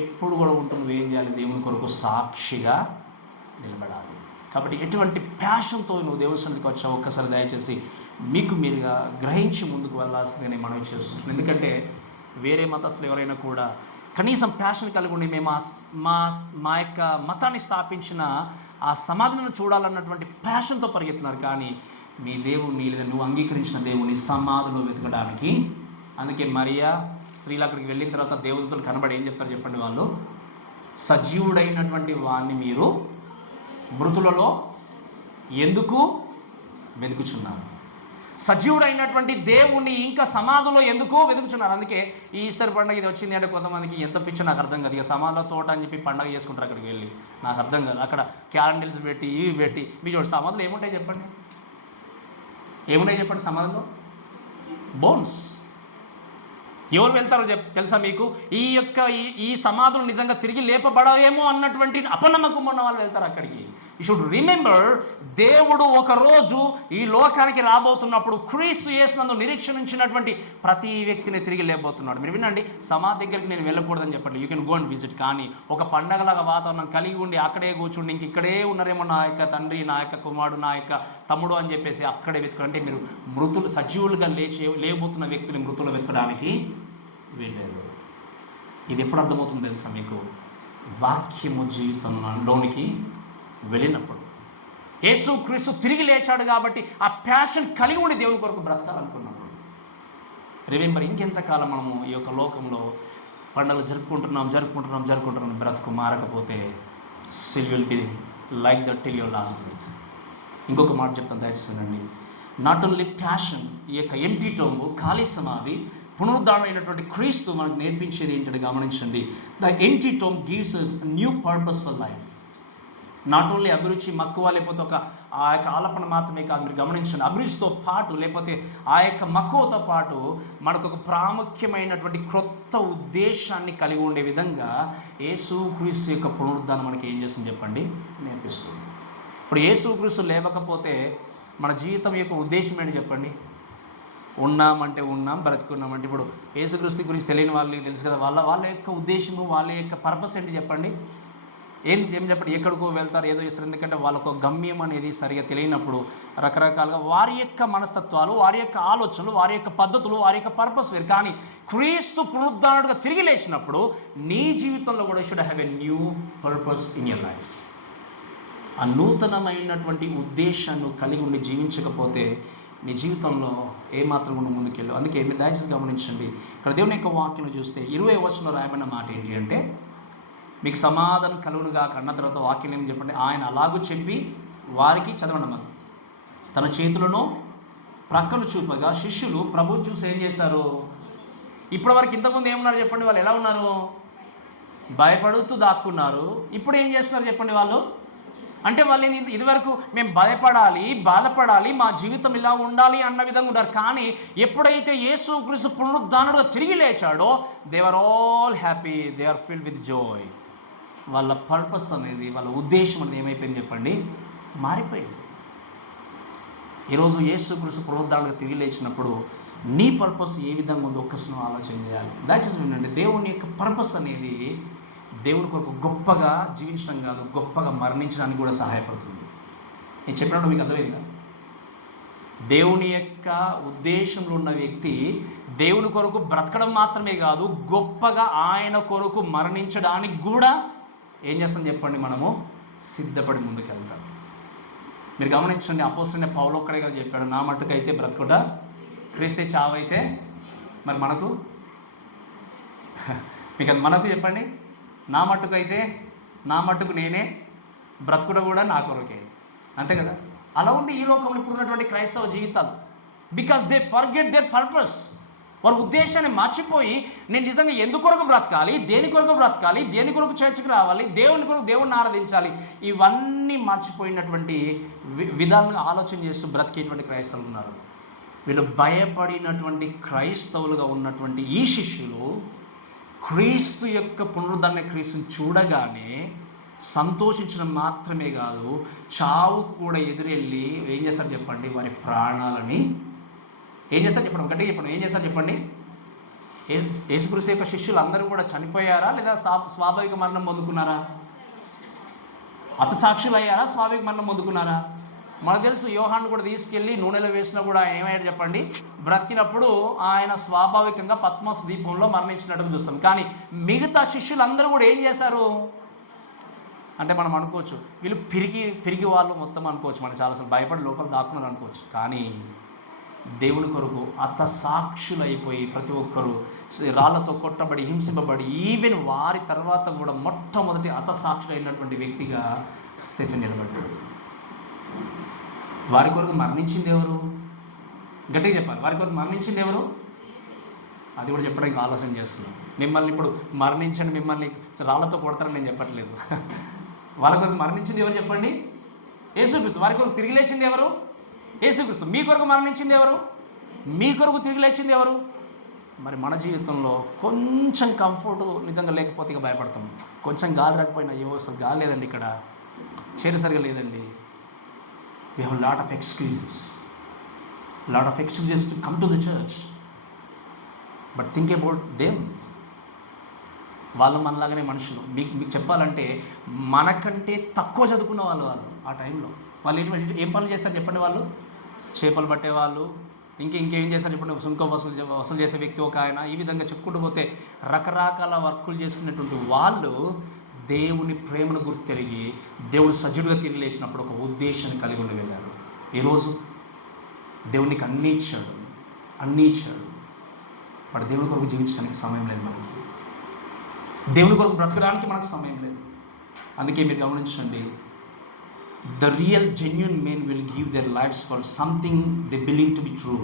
ఎప్పుడు కూడా ఉంటుంది. నువ్వు ఏం చేయాలి? దేవుని కొరకు సాక్షిగా నిలబడాలి. కాబట్టి ఎటువంటి ప్యాషన్తో నువ్వు దేవుని సన్నిధికి వచ్చావు ఒక్కసారి దయచేసి మీకు మీరుగా గ్రహించి ముందుకు వెళ్ళాల్సిందని మనవి చేస్తున్నాను. ఎందుకంటే వేరే మతస్థులు ఎవరైనా కూడా కనీసం ప్యాషన్ కలిగి ఉండి మేము మా యొక్క మతాన్ని స్థాపించిన ఆ సమాధిని చూడాలన్నటువంటి ప్యాషన్తో పరిగెత్తున్నారు. కానీ మీ దేవుణ్ణి, లేదా నువ్వు అంగీకరించిన దేవుని సమాధిలో వెతకడానికి. అందుకే మరియా స్త్రీలు అక్కడికి వెళ్ళిన తర్వాత దేవదూతలు కనబడి ఏం చెప్తారు చెప్పండి? వాళ్ళు, సజీవుడైనటువంటి వాణ్ణి మీరు మృతులలో ఎందుకు వెతుకుచున్నారు? సజీవుడైనటువంటి దేవుణ్ణి ఇంకా సమాధిలో ఎందుకు వెతుకుచున్నారు? అందుకే ఈ ఈస్టర్ పండుగ ఇది వచ్చింది అంటే కొంతమందికి ఎంత పిచ్చో నాకు అర్థం కాదు. ఇక సమాధిలో తోట అని చెప్పి పండుగ చేసుకుంటారు అక్కడికి వెళ్ళి. నాకు అర్థం కాదు. అక్కడ క్యాండిల్స్ పెట్టి ఇవి పెట్టి, మీ చూడండి సమాధిలో ఏముంటాయి చెప్పండి? ఏమున్నాయి చెప్పండి సమాధిలో? బోన్స్. ఎవరు వెళ్తారో తెలుసా మీకు? ఈ సమాధులు నిజంగా తిరిగి లేపబడవేమో అన్నటువంటి అపనమ్మకం ఉన్న వాళ్ళు వెళ్తారు అక్కడికి. యూ షుడ్ రిమెంబర్, దేవుడు ఒకరోజు ఈ లోకానికి రాబోతున్నప్పుడు క్రీస్తు యేసునందు నిరీక్షించినటువంటి ప్రతి వ్యక్తిని తిరిగి లేబోతున్నాడు. మీరు వినండి, సమాధి దగ్గరికి నేను వెళ్ళకూడదని చెప్పండి, you can go and visit. కానీ ఒక పండగలాగా వాతావరణం కలిగి ఉండి అక్కడే కూర్చుండి ఇంక ఇక్కడే ఉన్నారేమో నా యొక్క తండ్రి, నా యొక్క కుమారుడు, నా యొక్క తమ్ముడు అని చెప్పేసి అక్కడే వెతుకంటే మీరు మృతులు, సజీవులుగా లేబోతున్న వ్యక్తులు మృతులు వెతకడానికి వెళ్ళారు. ఇది ఎప్పుడు అర్థమవుతుంది తెలుసా మీకు? వాక్యము జీవితంలోనికి వెళ్ళినప్పుడు. యేసు క్రీస్తు తిరిగి లేచాడు కాబట్టి ఆ ప్యాషన్ కలిగి ఉండి దేవుని కొరకు బ్రతకాలనుకున్నప్పుడు. రిమెంబర్, ఇంకెంతకాలం మనము ఈ యొక్క లోకంలో పండుగలు జరుపుకుంటున్నాం బ్రతుకు మారకపోతే still will be like that till your last breath. ఇంకొక మాట చెప్తాను, దయచేసి వినండి. నాట్ ఓన్లీ ప్యాషన్, ఈ యొక్క ఎంటీ టోంబు, ఖాళీ సమాధి పునరుద్ధారమైనటువంటి క్రీస్తు మనకు నేర్పించేది ఏంటంటే గమనించండి. The empty tome gives us new purpose for life. Not only అభిరుచి మక్కువ లేకపోతే ఆ యొక్క ఆలపన మాత్రమే కాదు. మీరు గమనించండి, అభిరుచితో పాటు లేకపోతే ఆ యొక్క మక్కువతో పాటు మనకు ఒక ప్రాముఖ్యమైనటువంటి క్రొత్త ఉద్దేశాన్ని కలిగి ఉండే విధంగా యేసుక్రీస్తు యొక్క పునరుద్ధానం మనకి ఏం చేస్తుంది చెప్పండి, నేర్పిస్తుంది. ఇప్పుడు యేసుక్రీస్తు లేవకపోతే మన జీవితం యొక్క ఉద్దేశం ఏంటి చెప్పండి? ఉన్నామంటే ఉన్నాం, బ్రతుకున్నామంటే. ఇప్పుడు యేసుక్రీస్తు గురించి తెలియని వాళ్ళకి తెలుసు కదా, వాళ్ళ యొక్క ఉద్దేశము, వాళ్ళ యొక్క పర్పస్ ఏంటి చెప్పండి? ఏం చెప్పండి? ఎక్కడికో వెళ్తారు, ఏదో చేస్తారు. ఎందుకంటే వాళ్ళకు గమ్యం అనేది సరిగా తెలియనప్పుడు రకరకాలుగా వారి యొక్క మనస్తత్వాలు, వారి యొక్క ఆలోచనలు, వారి యొక్క పద్ధతులు, వారి యొక్క పర్పస్ వేరు. కానీ క్రీస్తు పునరుద్ధానుడుగా తిరిగి లేచినప్పుడు నీ జీవితంలో కూడా should have a new purpose in your life. ఆ నూతనమైనటువంటి ఉద్దేశాన్ని కలిగి ఉండి జీవించకపోతే నీ జీవితంలో ఏమాత్రం కూడా ముందుకెళ్ళు. అందుకే మీరు దయచేసి గమనించండి, ఇక్కడ దేవుని యొక్క వాక్యం చూస్తే 20వ వచనంలో రాయబడిన మాట ఏంటి అంటే, మీకు సమాధానం కలుగునుగా అన్న తర్వాత వాక్యం ఏమి చెప్పండి, ఆయన అలాగూ చెప్పి వారికి చదవండి మనం తన చేతులను ప్రక్కను చూపగా శిష్యులు ప్రభువు చూసి ఏం చేశారు? ఇప్పటి వరకు ఇంతకుముందు ఏమన్నారు చెప్పండి? వాళ్ళు ఎలా ఉన్నారు? భయపడుతూ దాక్కున్నారు. ఇప్పుడు ఏం చేస్తున్నారు చెప్పండి వాళ్ళు? అంటే వాళ్ళు ఇదివరకు మేము భయపడాలి, బాధపడాలి, మా జీవితం ఇలా ఉండాలి అన్న విధంగా ఉన్నారు. కానీ ఎప్పుడైతే యేసుక్రీస్తు పునరుద్ధానుడుగా తిరిగి లేచాడో they are all happy, they are filled with joy. వాళ్ళ పర్పస్ అనేది, వాళ్ళ ఉద్దేశం అనేది ఏమైపోయింది చెప్పండి? మారిపోయింది. ఈరోజు యేసుక్రీస్తు పునరుద్ధానుడుగా తిరిగి లేచినప్పుడు నీ పర్పస్ ఏ విధంగా ఉందో ఒక్కసారి ఆలోచన చేయాలి. దయచేసి వినండి, దేవుని యొక్క పర్పస్ అనేది దేవుని కొరకు గొప్పగా జీవించడం కాదు, గొప్పగా మరణించడానికి కూడా సహాయపడుతుంది. నేను చెప్పినప్పుడు మీకు అర్థమైందా? దేవుని యొక్క ఉద్దేశంలో ఉన్న వ్యక్తి దేవుని కొరకు బ్రతకడం మాత్రమే కాదు, గొప్పగా ఆయన కొరకు మరణించడానికి కూడా ఏం చేస్తాం చెప్పండి? మనము సిద్ధపడి ముందుకెళ్తాం. మీరు గమనించండి, అపోస్తలుడైన పౌలు ఒక్కడే చెప్పాడు, నా మట్టుకైతే బ్రతుకుట క్రీస్తే, చావైతే మరి మనకు మీకు అది మనకు చెప్పండి. నా మట్టుకు నేనే, బ్రతుకుట కూడా నా కొరకే, అంతే కదా? అలా ఉంది ఈ లోకంలో ఇప్పుడు ఉన్నటువంటి క్రైస్తవ జీవితాలు. Because they forget their purpose. వారి ఉద్దేశాన్ని మర్చిపోయి నేను నిజంగా ఎందుకు కొరకు బ్రతకాలి, దేని కొరకు బ్రతకాలి, దేని కొరకు చర్చకు రావాలి, దేవుని కొరకు దేవుణ్ణి ఆరాధించాలి, ఇవన్నీ మర్చిపోయినటువంటి విధాలుగా ఆలోచన చేస్తూ బ్రతికేటువంటి క్రైస్తవులు ఉన్నారు. వీళ్ళు భయపడినటువంటి క్రైస్తవులుగా ఉన్నటువంటి ఈ శిష్యులు క్రీస్తు యొక్క పునరుద్ధరణ క్రీస్తుని చూడగానే సంతోషించడం మాత్రమే కాదు, చావుకు కూడా ఎదురెళ్ళి ఏం చేస్తారు చెప్పండి? వారి ప్రాణాలని ఏం చేస్తారు చెప్పండి? ఒకటే చెప్పండి, ఏం చేస్తారు చెప్పండి? యేసుక్రీస్తు యొక్క శిష్యులు అందరూ కూడా చనిపోయారా లేదా స్వాభావిక మరణం పొందుకున్నారా? హతసాక్షులు అయ్యారా? స్వాభావిక మరణం పొందుకున్నారా? మనకు తెలుసు, యోహాను కూడా తీసుకెళ్ళి నూనెలో వేసినా కూడా ఆయన ఏమయ్యాడు చెప్పండి? బ్రతికినప్పుడు ఆయన స్వాభావికంగా పద్మస్ ద్వీపంలో మరణించినట్టు చూస్తాం. కానీ మిగతా శిష్యులందరూ కూడా ఏం చేశారు అంటే మనం అనుకోవచ్చు వీళ్ళు పిరిగి వాళ్ళు మొత్తం అనుకోవచ్చు, మనం చాలాసార్లు భయపడి లోపల దాక్కున్నారు అనుకోవచ్చు. కానీ దేవుని కొరకు హతసాక్షులైపోయి ప్రతి ఒక్కరు రాళ్లతో కొట్టబడి హింసింపబడి, ఈవెన్ వారి తర్వాత కూడా మొట్టమొదటి హతసాక్షులైనటువంటి వ్యక్తిగా స్టెఫెన్ నిలబడ్డాడు. వారి కొరకు మరణించింది ఎవరు? గట్టిగా చెప్పాలి, వారి కొరకు మరణించింది ఎవరు? అది కూడా చెప్పడానికి ఆలోచన చేస్తున్నాం. మిమ్మల్ని ఇప్పుడు మరణించండి, మిమ్మల్ని రాళ్లతో కొడతారని నేను చెప్పట్లేదు. వాళ్ళ కొరకు మరణించింది ఎవరు చెప్పండి? యేసుక్రీస్తు. వారి కొరకు తిరిగి లేచింది ఎవరు? యేసుక్రీస్తు. మీ కొరకు మరణించింది ఎవరు? మీ కొరకు తిరిగి లేచింది ఎవరు? మరి మన జీవితంలో కొంచెం కంఫర్ట్ నిజంగా లేకపోతే ఇక భయపడతాం. కొంచెం గాలి రాకపోయినా ఏమో అసలు గాలి లేదండి, ఇక్కడ చైర్ సరిగా లేదండి. We have a lot of excuses to come to the church. But think about them. వాళ్ళు మనలాగానే మనుషులు. మీకు చెప్పాలంటే మనకంటే తక్కువ చదువుకున్న వాళ్ళు ఆ టైంలో. వాళ్ళు ఏం పనులు చేస్తారు చెప్పండి? వాళ్ళు చేపలు పట్టేవాళ్ళు, ఇంకేం చేస్తారు చెప్పండి? సుంకం వసూలు చేసే వ్యక్తి ఒక ఆయన. ఈ విధంగా చెప్పుకుంటూ పోతే రకరకాల వర్కులు చేసుకునేటువంటి వాళ్ళు దేవుని ప్రేమను గుర్తెరిగి దేవుడు సజీవుడిగా తిరిగి లేచినప్పుడు ఒక ఉద్దేశాన్ని కలిగి ఉండి వెళ్ళారు. ఈరోజు దేవునికి అన్నీ ఇచ్చాడు. వాడు దేవుని కొరకు జీవించడానికి సమయం లేదు మనకి. దేవుని కొరకు బ్రతకడానికి మనకు సమయం లేదు. అందుకే మీరు గమనించండి, the real genuine men will give their lives for something they believe to be true.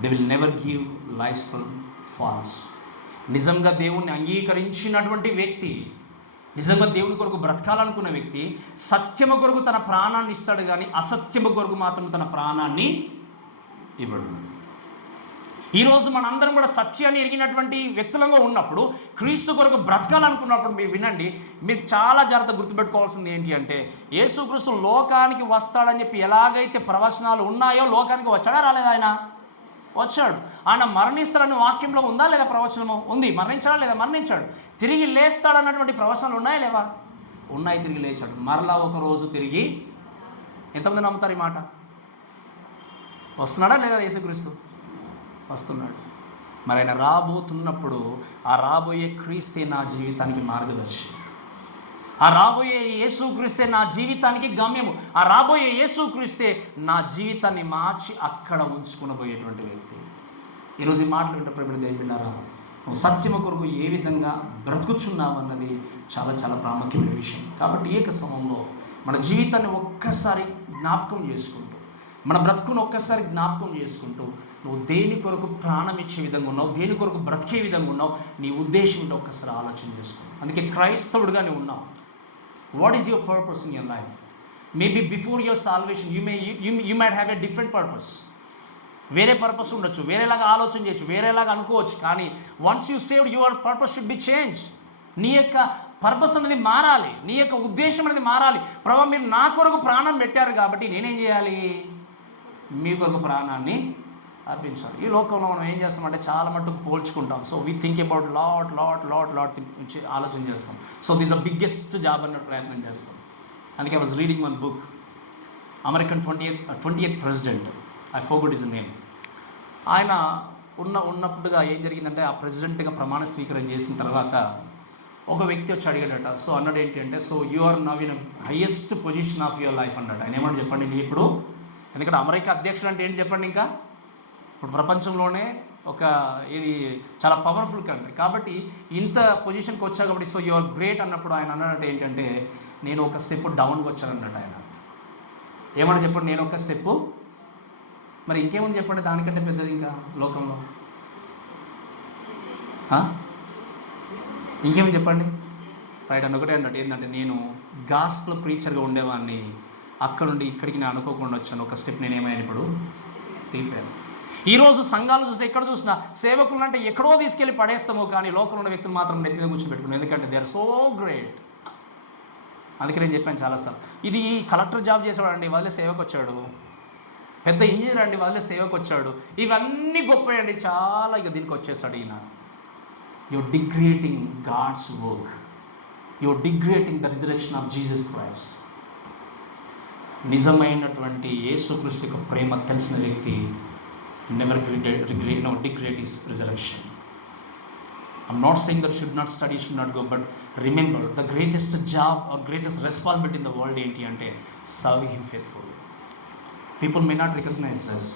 They will never give life for false. నిజంగా దేవుణ్ణి అంగీకరించినటువంటి వ్యక్తి, నిజంగా దేవుని కొరకు బ్రతకాలనుకున్న వ్యక్తి సత్యము కొరకు తన ప్రాణాన్ని ఇస్తాడు, కానీ అసత్యము కొరకు మాత్రం తన ప్రాణాన్ని ఇవ్వడు. ఈరోజు మనందరం కూడా సత్యాన్ని ఎరిగినటువంటి వ్యక్తులంగా ఉన్నప్పుడు, క్రీస్తు కొరకు బ్రతకాలనుకున్నప్పుడు మీరు వినండి, మీరు చాలా జాగ్రత్త గుర్తుపెట్టుకోవాల్సింది ఏంటి అంటే, యేసుక్రీస్తు లోకానికి వస్తాడని చెప్పి ఎలాగైతే ప్రవచనాలు ఉన్నాయో, లోకానికి వచ్చాడా రాలేదా? ఆయన వచ్చాడు. ఆయన మరణిస్తాడని వాక్యంలో ఉందా లేదా? ప్రవచనము ఉంది. మరణించాడా లేదా? మరణించాడు. తిరిగి లేస్తాడన్నటువంటి ప్రవచనాలు ఉన్నాయా లేవా? ఉన్నాయి. తిరిగి లేచాడు. మరలా ఒక రోజు తిరిగి. ఎంతమంది నమ్ముతారు ఈ మాట? వస్తున్నాడా లేదా యేసుక్రీస్తు? వస్తున్నాడు. మరి ఆయన రాబోతున్నప్పుడు ఆ రాబోయే క్రీస్తే నా జీవితానికి మార్గదర్శి, ఆ రాబోయే యేసుక్రీస్తే నా జీవితానికి గమ్యము, ఆ రాబోయే యేసుక్రీస్తే నా జీవితాన్ని మార్చి అక్కడ ఉంచుకునబోయేటువంటి వ్యక్తి. ఈరోజు ఈ మాటలు వింటే ప్రేమ దేవులారా, నువ్వు సత్యము కొరకు ఏ విధంగా బ్రతుకుచున్నావు అన్నది చాలా చాలా ప్రాముఖ్యమైన విషయం. కాబట్టి ఏక సమయంలో మన జీవితాన్ని ఒక్కసారి జ్ఞాపకం చేసుకుంటూ, మన బ్రతుకును ఒక్కసారి జ్ఞాపకం చేసుకుంటూ, నువ్వు దేని కొరకు ప్రాణం ఇచ్చే విధంగా ఉన్నావు, దేని కొరకు బ్రతికే విధంగా ఉన్నావు, నీ ఉద్దేశం ఏంటో ఒక్కసారి ఆలోచన చేసుకో. అందుకే క్రైస్తవుడిగా నువ్వు ఉన్నావు. What is your purpose in your life? Maybe before your salvation you might have a different purpose. వేరే పర్పస్ ఉండొచ్చు, వేరేలాగా ఆలోచన చేయొచ్చు, వేరేలాగా అనుకోవచ్చు. కానీ once you saved, your purpose should be change. నీ యొక్క పర్పస్ అనేది మారాలి, నీ యొక్క ఉద్దేశం అనేది మారాలి. ప్రభు, మీరు నా కొరకు ప్రాణం పెట్టారు కాబట్టి నేనేం చేయాలి? మీ కొరకు ప్రాణాన్ని అర్పించాలి. ఈ లోకంలో మనం ఏం చేస్తామంటే చాలా మట్టుకు పోల్చుకుంటాం. So we think about lot ఆలోచన చేస్తాం. So this the biggest job అన్న ప్రయత్నం చేస్తాం. అందుకే I was reading one book. American 20th president, I forgot his name. ఆయన ఉన్నప్పుడుగా ఏం జరిగిందంటే, ఆ ప్రెసిడెంట్గా ప్రమాణ స్వీకారం చేసిన తర్వాత ఒక వ్యక్తి వచ్చి అడిగాడట. సో అన్నాడు ఏంటి అంటే, so you are now in highest position of your life అన్నాడు. ఆయన ఏమన్నా చెప్పండి నీ ఇప్పుడు, ఎందుకంటే అమెరికా అధ్యక్షుడు అంటే ఏంటి చెప్పండి. ఇంకా ఇప్పుడు ప్రపంచంలోనే ఇది చాలా పవర్ఫుల్ కంట్రీ కాబట్టి ఇంత పొజిషన్కి వచ్చా కాబట్టి, సో యు ఆర్ గ్రేట్ అన్నప్పుడు ఆయన అన్నట్టు ఏంటంటే, నేను ఒక స్టెప్ డౌన్కి వచ్చానన్నట్టు. ఆయన ఏమన్నా చెప్పండి, నేను ఒక స్టెప్పు, మరి ఇంకేముంది చెప్పండి దానికంటే పెద్దది ఇంకా లోకంలో? ఇంకేమి చెప్పండి? రైట్ అని ఒకటే అన్నట్టు ఏంటంటే, నేను గాస్పెల్ ప్రీచర్గా ఉండేవాడిని, అక్కడ నుండి ఇక్కడికి నేను అనుకోకుండా వచ్చాను, ఒక స్టెప్ నేనేమైనా ఇప్పుడు తీరిపోయాను. ఈరోజు సంఘాలు చూస్తే ఎక్కడ చూసినా సేవకులు అంటే ఎక్కడో తీసుకెళ్ళి పడేస్తాము, కానీ లోకంలో ఉన్న వ్యక్తులు మాత్రం నెత్తి మీద కూర్చోబెట్టుకున్నాం, ఎందుకంటే దే ఆర్ సో గ్రేట్. అందుకే నేను చెప్పాను చాలాసార్లు, ఇది కలెక్టర్ జాబ్ చేసేవాడండి, వాళ్ళే సేవకు వచ్చాడు. పెద్ద ఇంజనీర్ అండి, వాళ్ళే సేవకు వచ్చాడు. ఇవన్నీ గొప్పయండి, చాలా ఇక దీనికి వచ్చేసాడు ఈయన. Your degrading God's work, your degrading the resurrection of Jesus Christ. నిజమైనటువంటి యేసుక్రీస్తు యొక్క ప్రేమ తెలిసిన వ్యక్తి never degrade his resurrection. I'm not saying that should not study, should not go, but remember the greatest job or greatest responsibility in the world enti ante serve him faithfully. People may not recognize us,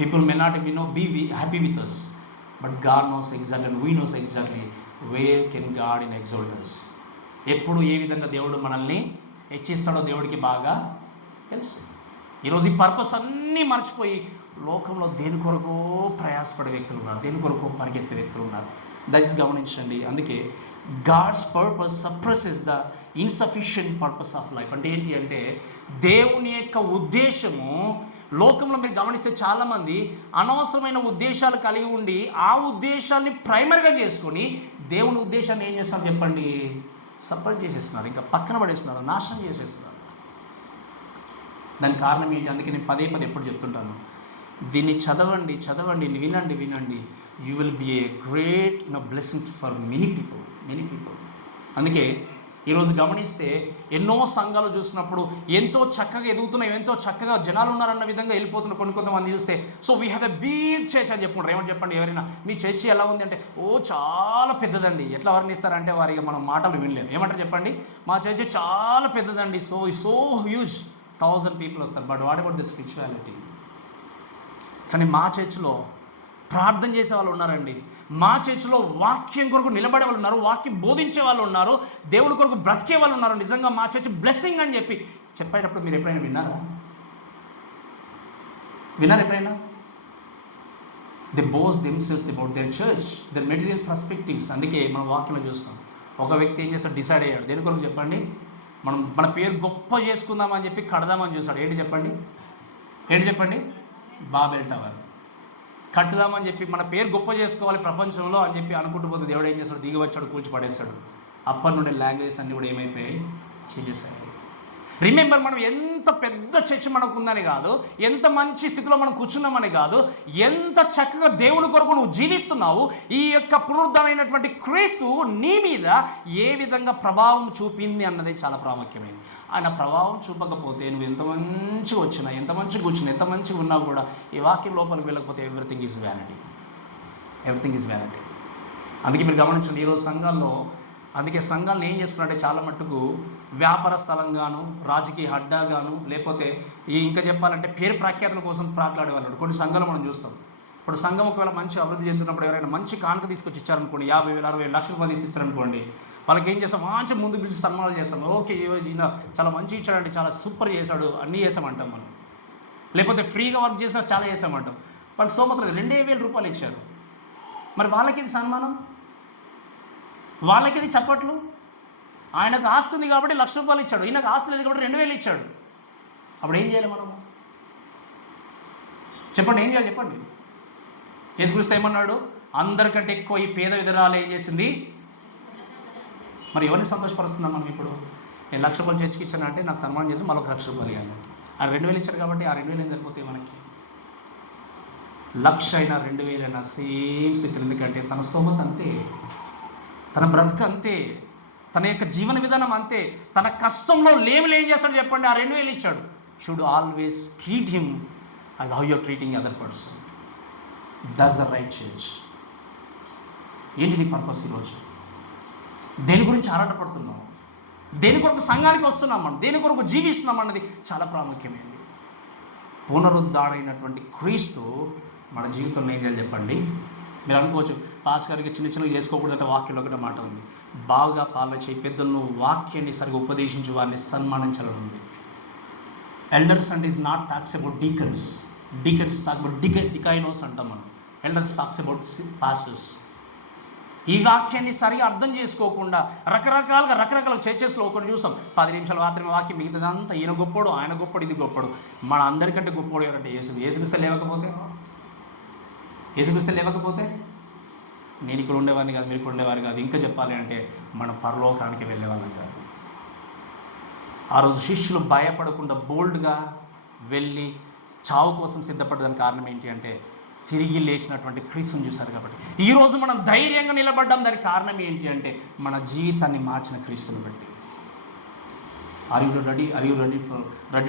people may not be happy with us, but God knows exactly and we knows exactly where can God in exalt us. ఎప్పుడు ఏ విధంగా దేవుడు మనల్ని హెచ్చిస్తాడో దేవుడికి బాగా తెలుసు. ఈరోజు ఈ purpose అన్నీ మర్చిపోయి లోకంలో దేని కొరకు ప్రయాసపడే వ్యక్తులు ఉన్నారు, దేని కొరకు పరిగెత్తే వ్యక్తులు ఉన్నారు. దయచేసి గమనించండి. అందుకే God's purpose suppresses the insufficient purpose of life. అంటే ఏంటి అంటే, దేవుని యొక్క ఉద్దేశము లోకంలో మీరు గమనిస్తే చాలామంది అనవసరమైన ఉద్దేశాలు కలిగి ఉండి ఆ ఉద్దేశాన్ని ప్రైమరీగా చేసుకొని దేవుని ఉద్దేశాన్ని ఏం చేస్తున్నారు చెప్పండి, సపరేట్ చేసేస్తున్నారు, ఇంకా పక్కన పడేస్తున్నారు, నాశనం చేసేస్తున్నారు. దానికి కారణం ఏంటి? అందుకే నేను పదే ఎప్పుడు చెప్తుంటాను, దీన్ని చదవండి, వినండి. You will be a great blessing for many people. అందుకే ఈరోజు గమనిస్తే ఎన్నో సంఘాలు చూసినప్పుడు ఎంతో చక్కగా ఎదుగుతున్నాయి, ఎంతో చక్కగా జనాలు ఉన్నారన్న విధంగా వెళ్ళిపోతున్నారు. కొంతమంది చూస్తే so we have a big church అని చెప్పుకుంటారు. ఏమని చెప్పండి, ఎవరైనా మీ చర్చి ఎలా ఉంది అంటే, ఓ చాలా పెద్దదండి. ఎట్లా వర్ణిస్తారంటే వారికి మనం మాటలు వినలేము. ఏమంటారు చెప్పండి, మా చర్చి చాలా పెద్దదండి, సో హ్యూజ్, 1000 people వస్తారు. But what about the spirituality? కానీ మా చర్చిలో ప్రార్థన చేసే వాళ్ళు ఉన్నారండి, మా చర్చిలో వాక్యం కొరకు నిలబడే వాళ్ళు ఉన్నారు, వాక్యం బోధించే వాళ్ళు ఉన్నారు, దేవుని కొరకు బ్రతికే వాళ్ళు ఉన్నారు. నిజంగా మా చర్చ్ బ్లెస్సింగ్ అని చెప్పి చెప్పేటప్పుడు మీరు ఎప్పుడైనా విన్నారా? ఎప్పుడైనా they boast themselves about their church, their material perspectives. అందుకే మనం వాక్యంలో చూస్తాం, ఒక వ్యక్తి ఏం చేస్తాడు, డిసైడ్ అయ్యాడు దేని కొరకు చెప్పండి, మన పేరు గొప్ప చేసుకుందామని చెప్పి కడదామని చూస్తాడు. ఏంటి చెప్పండి, బాబెల్ టవర్ కట్టుదామని చెప్పి మన పేరు గొప్ప చేసుకోవాలి ప్రపంచంలో అని చెప్పి అనుకుంటూ పోతే దేవుడు ఏం చేస్తాడు, దిగి వచ్చాడు, కూల్చి పడేస్తాడు. అప్పటి నుండి లాంగ్వేజెస్ అన్నీ కూడా ఏమైపోయాయి, చేంజెస్ అయ్యాయి. రిమెంబర్, మనం ఎంత పెద్ద చర్చ్ మనకు ఉందని కాదు, ఎంత మంచి స్థితిలో మనం కూర్చున్నామని కాదు, ఎంత చక్కగా దేవుని కొరకు నువ్వు జీవిస్తున్నావు, ఈ యొక్క పునరుద్ధరణమైనటువంటి క్రీస్తు నీ మీద ఏ విధంగా ప్రభావం చూపింది అన్నది చాలా ప్రాముఖ్యమైనది. ఆయన ప్రభావం చూపకపోతే నువ్వు ఎంత మంచిగా వచ్చినా, ఎంత మంచిగా కూర్చున్నా, ఎంత మంచిగా ఉన్నా కూడా ఈ వాక్యం లోపలికి వెళ్ళకపోతే ఎవ్రీథింగ్ ఈజ్ వ్యానిటీ. అందుకే మీరు గమనించండి, ఈరోజు సంఘాల్లో, అందుకే సంఘాలను ఏం చేస్తున్నారంటే చాలా మట్టుకు వ్యాపార స్థలంగాను, రాజకీయ అడ్డాగాను, లేకపోతే ఇంకా చెప్పాలంటే పేరు ప్రఖ్యాతుల కోసం ప్రాట్లాడే వాళ్ళు కొన్ని సంఘాలు మనం చూస్తాం. ఇప్పుడు సంఘం ఒకవేళ మంచి అభివృద్ధి చెందుతున్నప్పుడు ఎవరైనా మంచి కానుక తీసుకొచ్చి ఇచ్చారనుకోండి, 50,000 60,000 లక్షల రూపాయలు తీసి ఇచ్చారనుకోండి, వాళ్ళకి ఏం చేస్తాం, మంచి ముందు పిలిచి సన్మానాలు చేస్తాం. ఓకే, ఈయన చాలా మంచి ఇచ్చాడండి, చాలా సూపర్ చేశాడు, అన్నీ చేసామంటాం మనం. లేకపోతే ఫ్రీగా వర్క్ చేసినా చాలా చేసామంటాం. వాళ్ళకి స్తోమతలేదు, 2,000 రూపాయలు ఇచ్చారు. మరి వాళ్ళకి ఇది సన్మానం, వాళ్ళకి ఇది చప్పట్లు. ఆయనకు ఆస్తి ఉంది కాబట్టి 1,00,000 రూపాయలు ఇచ్చాడు, ఈయనకు ఆస్తి లేదు కాబట్టి 2,000 ఇచ్చాడు. అప్పుడు ఏం చేయాలి మనము, చెప్పండి, ఏం చేయాలి చెప్పండి. యేసుక్రీస్తు ఏమన్నాడు, అందరికంటే ఎక్కువ ఈ పేద విధురాలు ఏం చేసింది. మరి ఎవరిని సంతోషపరుస్తున్నాం మనం ఇప్పుడు? నేను 1,00,000 రూపాయలు చర్చికి ఇచ్చానంటే నాకు సన్మానం చేసి మరొక 1,00,000 రూపాయలు ఇవ్వాలి. ఆ 2,000 ఇచ్చారు కాబట్టి ఆ 2,000 ఏం సరిపోతాయి మనకి? 1,00,000 అయినా 2,000 అయినా సేమ్ స్థితిలో. ఎందుకంటే తన స్తోమత అంతే, తన బ్రతుకు అంతే, తన యొక్క జీవన విధానం అంతే. తన కష్టంలో లేవులు ఏం చేస్తాడు చెప్పండి, ఆ 2,000 ఇచ్చాడు. Should always treat him as how you're treating other person. That's the right church. ఏంటి నీ పర్పస్ ఈరోజు? దేని గురించి ఆరాటపడుతున్నావు? దేని కొరకు సంఘానికి వస్తున్నాం మనం, దేని కొరకు జీవిస్తున్నాం అన్నది చాలా ప్రాముఖ్యమైనది. పునరుద్ధరణైనటువంటి క్రీస్తు మన జీవితంలో ఏం చేయాలి చెప్పండి. మీరు అనుకోవచ్చు, పాస్ గారికి చిన్న చిన్నగా చేసుకోకూడదంటే వాక్యంలో ఒకటే మాట ఉంది, బాగా పాలన చేయి, పెద్దలను వాక్యాన్ని సరిగా ఉపదేశించి వారిని సన్మానించాలని ఉంది. ఎల్డర్స్ అంటే is not talks about deacons. Deacons talk about డికైనోస్ అంటాం మనం. Elders talks about pastors. ఈ వాక్యాన్ని సరిగా అర్థం చేసుకోకుండా రకరకాల చర్చెస్లో ఒకటి చూస్తాం, 10 నిమిషాలు మాత్రమే వాక్యం, మిగతాదంతా ఈయన గొప్పడు, ఆయన గొప్పడు, ఇది గొప్పడు. మన అందరికంటే గొప్పడు ఎవరంటే యేసుక్రీస్తు లేవకపోతే నేను ఇక్కడ ఉండేవాడిని కాదు, మీరు ఇక్కడ ఉండేవారు కాదు. ఇంకా చెప్పాలి అంటే మనం పరలోకానికి వెళ్ళేవాళ్ళం కాదు. ఆ రోజు శిష్యులు భయపడకుండా బోల్డ్గా వెళ్ళి చావు కోసం సిద్ధపడడానికి కారణం ఏంటి అంటే తిరిగి లేచినటువంటి క్రీస్తుని చూశారు కాబట్టి. ఈరోజు మనం ధైర్యంగా నిలబడ్డాం, దానికి కారణం ఏంటి అంటే మన జీవితాన్ని మార్చిన క్రీస్తుని బట్టి. Are you ready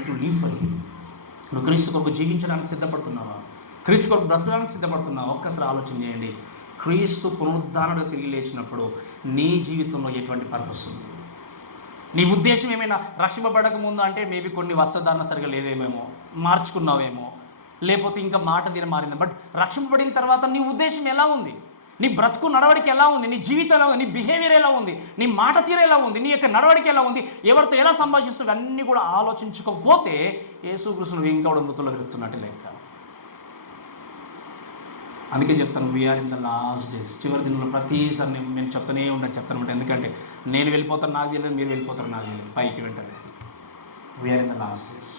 to live for him? నువ్వు క్రీస్తు కొరకు జీవించడానికి సిద్ధపడుతున్నావా? క్రీస్తు కొరకు బ్రతకడానికి సిద్ధపడుతున్నావా? ఒక్కసారి ఆలోచన చేయండి. క్రీస్తు పునరుద్ధరణగా తిరిగి లేచినప్పుడు నీ జీవితంలో ఎటువంటి పర్పస్ ఉంది? నీ ఉద్దేశం ఏమైనా రక్షింపబడక ముందు అంటే మేబీ కొన్ని వస్త్రధారణ సరిగా లేదేమేమో, మార్చుకున్నావేమో, లేకపోతే ఇంకా మాట తీర మారింది. బట్ రక్షింపబడిన తర్వాత నీ ఉద్దేశం ఎలా ఉంది? నీ బ్రతుకు నడవడిక ఎలా ఉంది? నీ జీవితం ఎలా ఉంది? నీ బిహేవియర్ ఎలా ఉంది? నీ మాట తీర ఎలా ఉంది? నీ యొక్క నడవడిక ఎలా ఉంది? ఎవరితో ఎలా సంభాషిస్తున్నావు? అన్నీ కూడా ఆలోచించుకోకపోతే యేసుక్రీస్తును ఇంకా కూడా మృతుల్లో వెళ్తున్నట్టు లెక్క. అందుకే చెప్తాను, we are in the last days. చివరి దినంలో ప్రతిసారి నేను చెప్తానే ఉంటాను. ఎందుకంటే నేను వెళ్ళిపోతాను నాకు తెలియదు, మీరు వెళ్ళిపోతారు నాకు తెలియదు, పైకి వెంటనే. We are in the last days.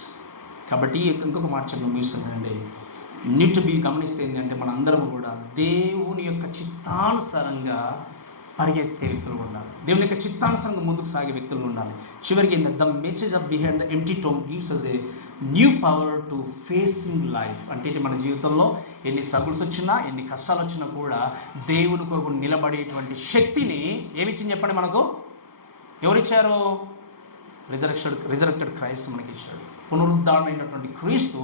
కాబట్టి ఇంకొక మాట చెప్పడం ముగిస్తుందండి. నీడ్ టు బి గమనిస్తే ఏంటంటే మనందరం కూడా దేవుని యొక్క చిత్తానుసారంగా పరిగెత్తే వ్యక్తులు ఉండాలి. దేవుని యొక్క చిత్తానుసారంగా ముందుకు సాగే వ్యక్తులు ఉండాలి. చివరికి the message of behind the empty tomb gives us a new power to facing life. అంటే మన జీవితంలో ఎన్ని స్ట్రగుల్స్ వచ్చినా, ఎన్ని కష్టాలు వచ్చినా కూడా దేవుని కొరకు నిలబడేటువంటి ఏమిచ్చింది చెప్పండి మనకు? ఎవరిచ్చారు? రిజరెక్టెడ్ క్రైస్ట్ మనకి ఇచ్చాడు. పునరుద్ధరణమైనటువంటి క్రీస్తు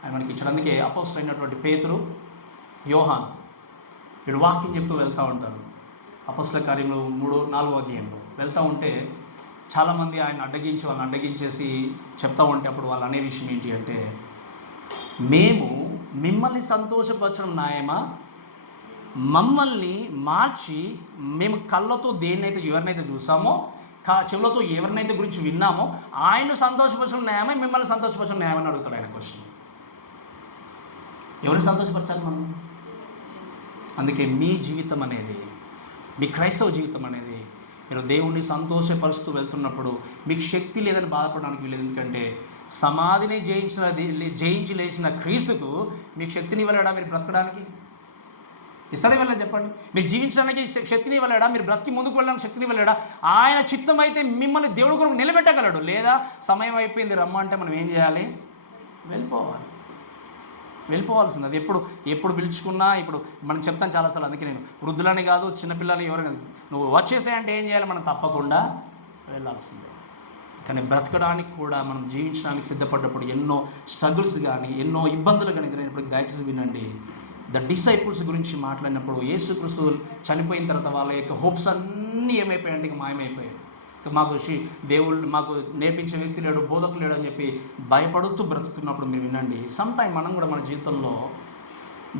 ఆయన మనకి ఇచ్చాడు. అందుకే అపోస్తలుడు అయినటువంటి పేతురు, యోహాను వీళ్ళు వాక్యం చెప్తూ వెళ్తూ ఉంటారు. అపోస్తల కార్యములు 3-4 అధ్యాయంలో వెళ్తూ ఉంటే చాలామంది వాళ్ళని అడ్డగించేసి చెప్తూ ఉంటే అప్పుడు వాళ్ళు అనే విషయం ఏంటి అంటే, మేము మిమ్మల్ని సంతోషపరచడం న్యాయమా? మమ్మల్ని మార్చి మేము కళ్ళతో ఎవరినైతే చూసామో, చెవులతో ఎవరినైతే గురించి విన్నామో ఆయన సంతోషపరచడం న్యాయమా, మిమ్మల్ని సంతోషపరచడం న్యాయమని అడుగుతాడు ఆయన క్వశ్చన్. ఎవరిని సంతోషపరచాలి మనం? అందుకే మీ జీవితం అనేది, మీ క్రైస్తవ జీవితం అనేది మీరు దేవుణ్ణి సంతోషపరుస్తూ వెళ్తున్నప్పుడు మీకు శక్తి లేదని బాధపడడానికి వీలేదు. ఎందుకంటే సమాధిని జయించి లేచిన క్రీస్తుకు మీకు శక్తిని ఇవ్వలేడా మీరు బ్రతకడానికి? ఇస్తాడే వెళ్ళా చెప్పండి. మీరు జీవించడానికి శక్తిని ఇవ్వలేడా? మీరు బ్రతికి ముందుకు వెళ్ళడానికి శక్తిని ఇవ్వలేడా? ఆయన చిత్తం అయితే మిమ్మల్ని దేవుడి కొరకు నిలబెట్టగలడు. లేదా సమయం అయిపోయింది రమ్మంటే మనం ఏం చేయాలి? వెళ్ళిపోవాల్సింది. అది ఎప్పుడు పిలుచుకున్నా ఇప్పుడు మనం చెప్తాను చాలాసార్లు. అందుకే నేను వృద్ధులని కాదు, చిన్నపిల్లలని ఎవరు కాదు, నువ్వు వచ్చేసాయంటే ఏం చేయాలి? మనం తప్పకుండా వెళ్ళాల్సిందే. కానీ బ్రతకడానికి కూడా మనం జీవించడానికి సిద్ధపడ్డప్పుడు ఎన్నో స్ట్రగుల్స్ కానీ ఎన్నో ఇబ్బందులు కానీ ఎదురైనప్పుడు దయచేసి వినండి. ద డిసైపుల్స్ గురించి మాట్లాడినప్పుడు యేసుక్రీస్తు చనిపోయిన తర్వాత వాళ్ళ యొక్క హోప్స్ అన్నీ ఏమైపోయాయంటే ఇక మాయమైపోయాయి. దేవుళ్ళు మాకు నేర్పించే వ్యక్తి లేడు, బోధకు లేడు అని చెప్పి భయపడుతూ బ్రతుకుతున్నప్పుడు మీరు వినండి, సమ్ టైం మనం కూడా మన జీవితంలో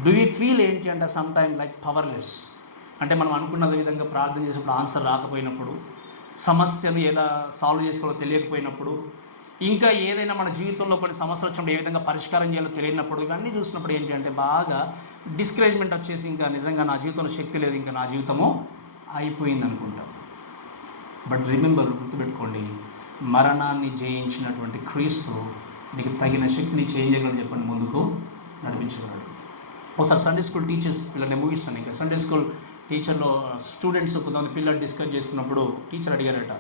డూ యూ ఫీల్ ఏంటి అంటే సమ్ టైం లైక్ పవర్లెస్. అంటే మనం అనుకున్న విధంగా ప్రార్థన చేసినప్పుడు ఆన్సర్ రాకపోయినప్పుడు, సమస్యను ఎలా సాల్వ్ చేసుకోవాలో తెలియకపోయినప్పుడు, ఇంకా ఏదైనా మన జీవితంలో కొన్ని సమస్యలు వచ్చినప్పుడు ఏ విధంగా పరిష్కారం చేయాలో తెలియనప్పుడు, ఇవన్నీ చూసినప్పుడు ఏంటి అంటే బాగా డిస్కరేజ్మెంట్ వచ్చేసి ఇంకా నిజంగా నా జీవితంలో శక్తి లేదు, ఇంకా నా జీవితము అయిపోయింది అనుకుంటాం. బట్ రిమెంబర్, గుర్తుపెట్టుకోండి, మరణాన్ని జయించినటువంటి క్రీస్తు నీకు తగిన శక్తిని చేయగలని చెప్పండి, ముందుకు నడిపించగలడు. ఒకసారి సండే స్కూల్ టీచర్స్ పిల్లల్ని ముగిస్తాను. ఇంకా సండే స్కూల్ టీచర్లో స్టూడెంట్స్ కొంతమంది పిల్లలు డిస్కస్ చేస్తున్నప్పుడు టీచర్ అడిగారట,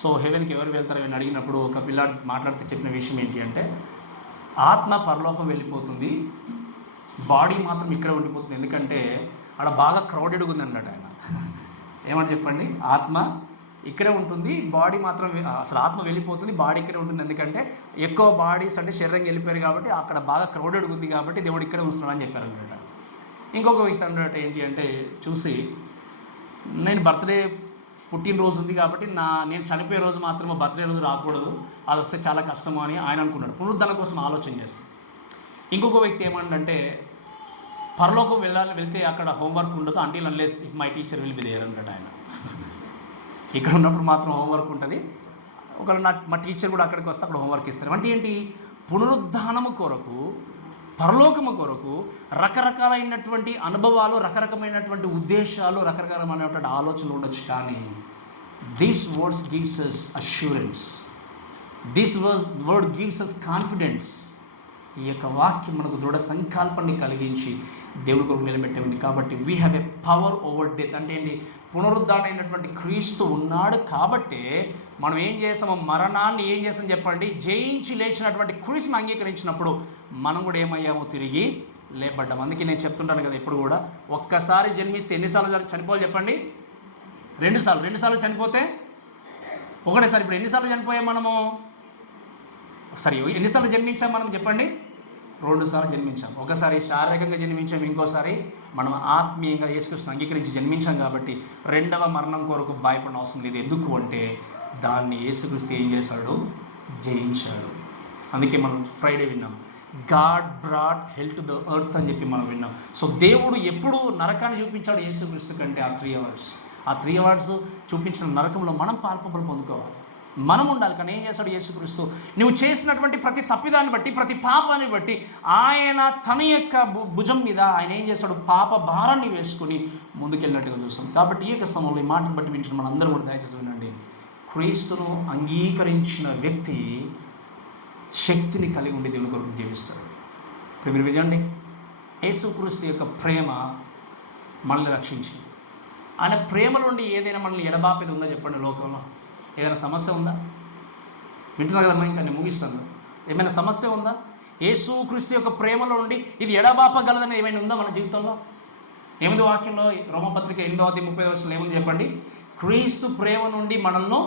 సో హెవెన్కి ఎవరు వెళ్తారు అని అడిగినప్పుడు ఒక పిల్లాడు మాట్లాడితే చెప్పిన విషయం ఏంటి అంటే, ఆత్మ పరలోకం వెళ్ళిపోతుంది, బాడీ మాత్రం ఇక్కడ ఉండిపోతుంది. ఎందుకంటే అక్కడ బాగా క్రౌడెడ్గా ఉంది అన్నాడు ఆయన. ఏమని చెప్పండి? ఆత్మ ఇక్కడే ఉంటుంది, బాడీ మాత్రం అసలు ఆత్మ వెళ్ళిపోతుంది, బాడీ ఇక్కడే ఉంటుంది. ఎందుకంటే ఎక్కువ బాడీస్ అంటే శరీరంగా వెళ్ళిపోయారు కాబట్టి అక్కడ బాగా క్రౌడెడ్ ఉంది కాబట్టి దేవుడు ఇక్కడే ఉంచున్నాడు అని చెప్పారు అన్నమాట. ఇంకొక వ్యక్తి అన్నట్టు ఏంటి అంటే చూసి, నేను బర్త్డే పుట్టినరోజు ఉంది కాబట్టి నేను చనిపోయే రోజు మాత్రమే బర్త్డే రోజు రాకూడదు, అది వస్తే చాలా కష్టము అని ఆయన అనుకున్నాడు. పునరుద్ధరణ కోసం ఆలోచన చేస్తాడు. ఇంకొక వ్యక్తి ఏమంటే పరలోకం వెళ్తే అక్కడ హోంవర్క్ ఉండదు, until unless if my teacher will be there అన్నాడు ఆయన. ఇక్కడ ఉన్నప్పుడు మాత్రం హోంవర్క్ ఉంటుంది, ఒకవేళ మా టీచర్ కూడా అక్కడికి వస్తే అక్కడ హోంవర్క్ ఇస్తారు. అంటే ఏంటి? పునరుద్ధానము కొరకు, పరలోకము కొరకు రకరకాలైనటువంటి అనుభవాలు, రకరకమైనటువంటి ఉద్దేశాలు, రకరకాలమైనటువంటి ఆలోచనలు ఉండొచ్చు. కానీ this words gives us assurance, this word gives us confidence. ఈ యొక్క వాక్యం మనకు దృఢ సంకల్పాన్ని కలిగించి దేవుడి కొరకు నిలబెట్టేది. కాబట్టి we have a power over death. అంటే ఏంటి? పునరుద్ధరణైనటువంటి క్రీస్తు ఉన్నాడు కాబట్టి మనం ఏం చేస్తామో, మరణాన్ని ఏం చేస్తామని చెప్పండి, జయించి లేచినటువంటి క్రీస్తుని అంగీకరించినప్పుడు మనం కూడా ఏమయ్యామో, తిరిగి లేపడ్డాం. అందుకే నేను చెప్తుంటాను కదా, ఎప్పుడు కూడా ఒక్కసారి జన్మిస్తే ఎన్నిసార్లు చనిపోవాలి చెప్పండి? 2 సార్లు. 2 సార్లు చనిపోతే ఒకటేసారి. ఇప్పుడు ఎన్నిసార్లు చనిపోయాం మనము? సరే, ఎన్నిసార్లు జన్మించాం మనం చెప్పండి? 2 సార్లు జన్మించాం. ఒకసారి శారీరకంగా జన్మించాం, ఇంకోసారి మనం ఆత్మీయంగా యేసుక్రీస్తుని అంగీకరించి జన్మించాం. కాబట్టి రెండవ మరణం కొరకు భయపడిన అవసరం లేదు. ఎందుకు అంటే దాన్ని యేసుక్రీస్తు ఏం చేశాడు? జయించాడు. అందుకే మనం ఫ్రైడే విన్నాం, God brought hell to the earth అని చెప్పి మనం విన్నాం. సో దేవుడు ఎప్పుడు నరకాన్ని చూపించాడు యేసుక్రీస్తు కంటే? ఆ 3 అవర్స్. ఆ 3 అవర్స్ చూపించిన నరకంలో మనం పాల్పొంపులు పొందుకోవాలి, మనం ఉండాలి. కానీ ఏం చేశాడు యేసుక్రీస్తు? నువ్వు చేసినటువంటి ప్రతి తప్పిదాన్ని బట్టి, ప్రతి పాపాన్ని బట్టి ఆయన తన యొక్క భుజం మీద ఆయన ఏం చేశాడు? పాప భారాన్ని వేసుకుని ముందుకెళ్ళినట్టుగా చూస్తాం. కాబట్టి ఈ యొక్క సమయంలో ఈ మాటను బట్టి వింటున్న మనందరూ కూడా దయచేసి వినండి, క్రీస్తును అంగీకరించిన వ్యక్తి శక్తిని కలిగి ఉండి దేవుని కొరకు జీవిస్తాడు. ఇప్పుడు మీరు వినండి, యేసుక్రీస్తు యొక్క ప్రేమ మనల్ని రక్షించింది. ఆయన ప్రేమ నుండి ఏదైనా మనల్ని ఎడబాపేది ఉందా చెప్పండి? లోకంలో ఏదైనా సమస్య ఉందా? వింటున్నా కదమ్మా, ఇంకా నేను ముగిస్తాను. ఏమైనా సమస్య ఉందా? యేసుక్రీస్తు యొక్క ప్రేమలో ఉండి ఇది ఎడబాపగలదని ఏమైనా ఉందా మన జీవితంలో? ఏముంది వాక్యంలో? రోమపత్రిక 8:30 ఏముంది చెప్పండి? క్రీస్తు ప్రేమ నుండి మనల్ని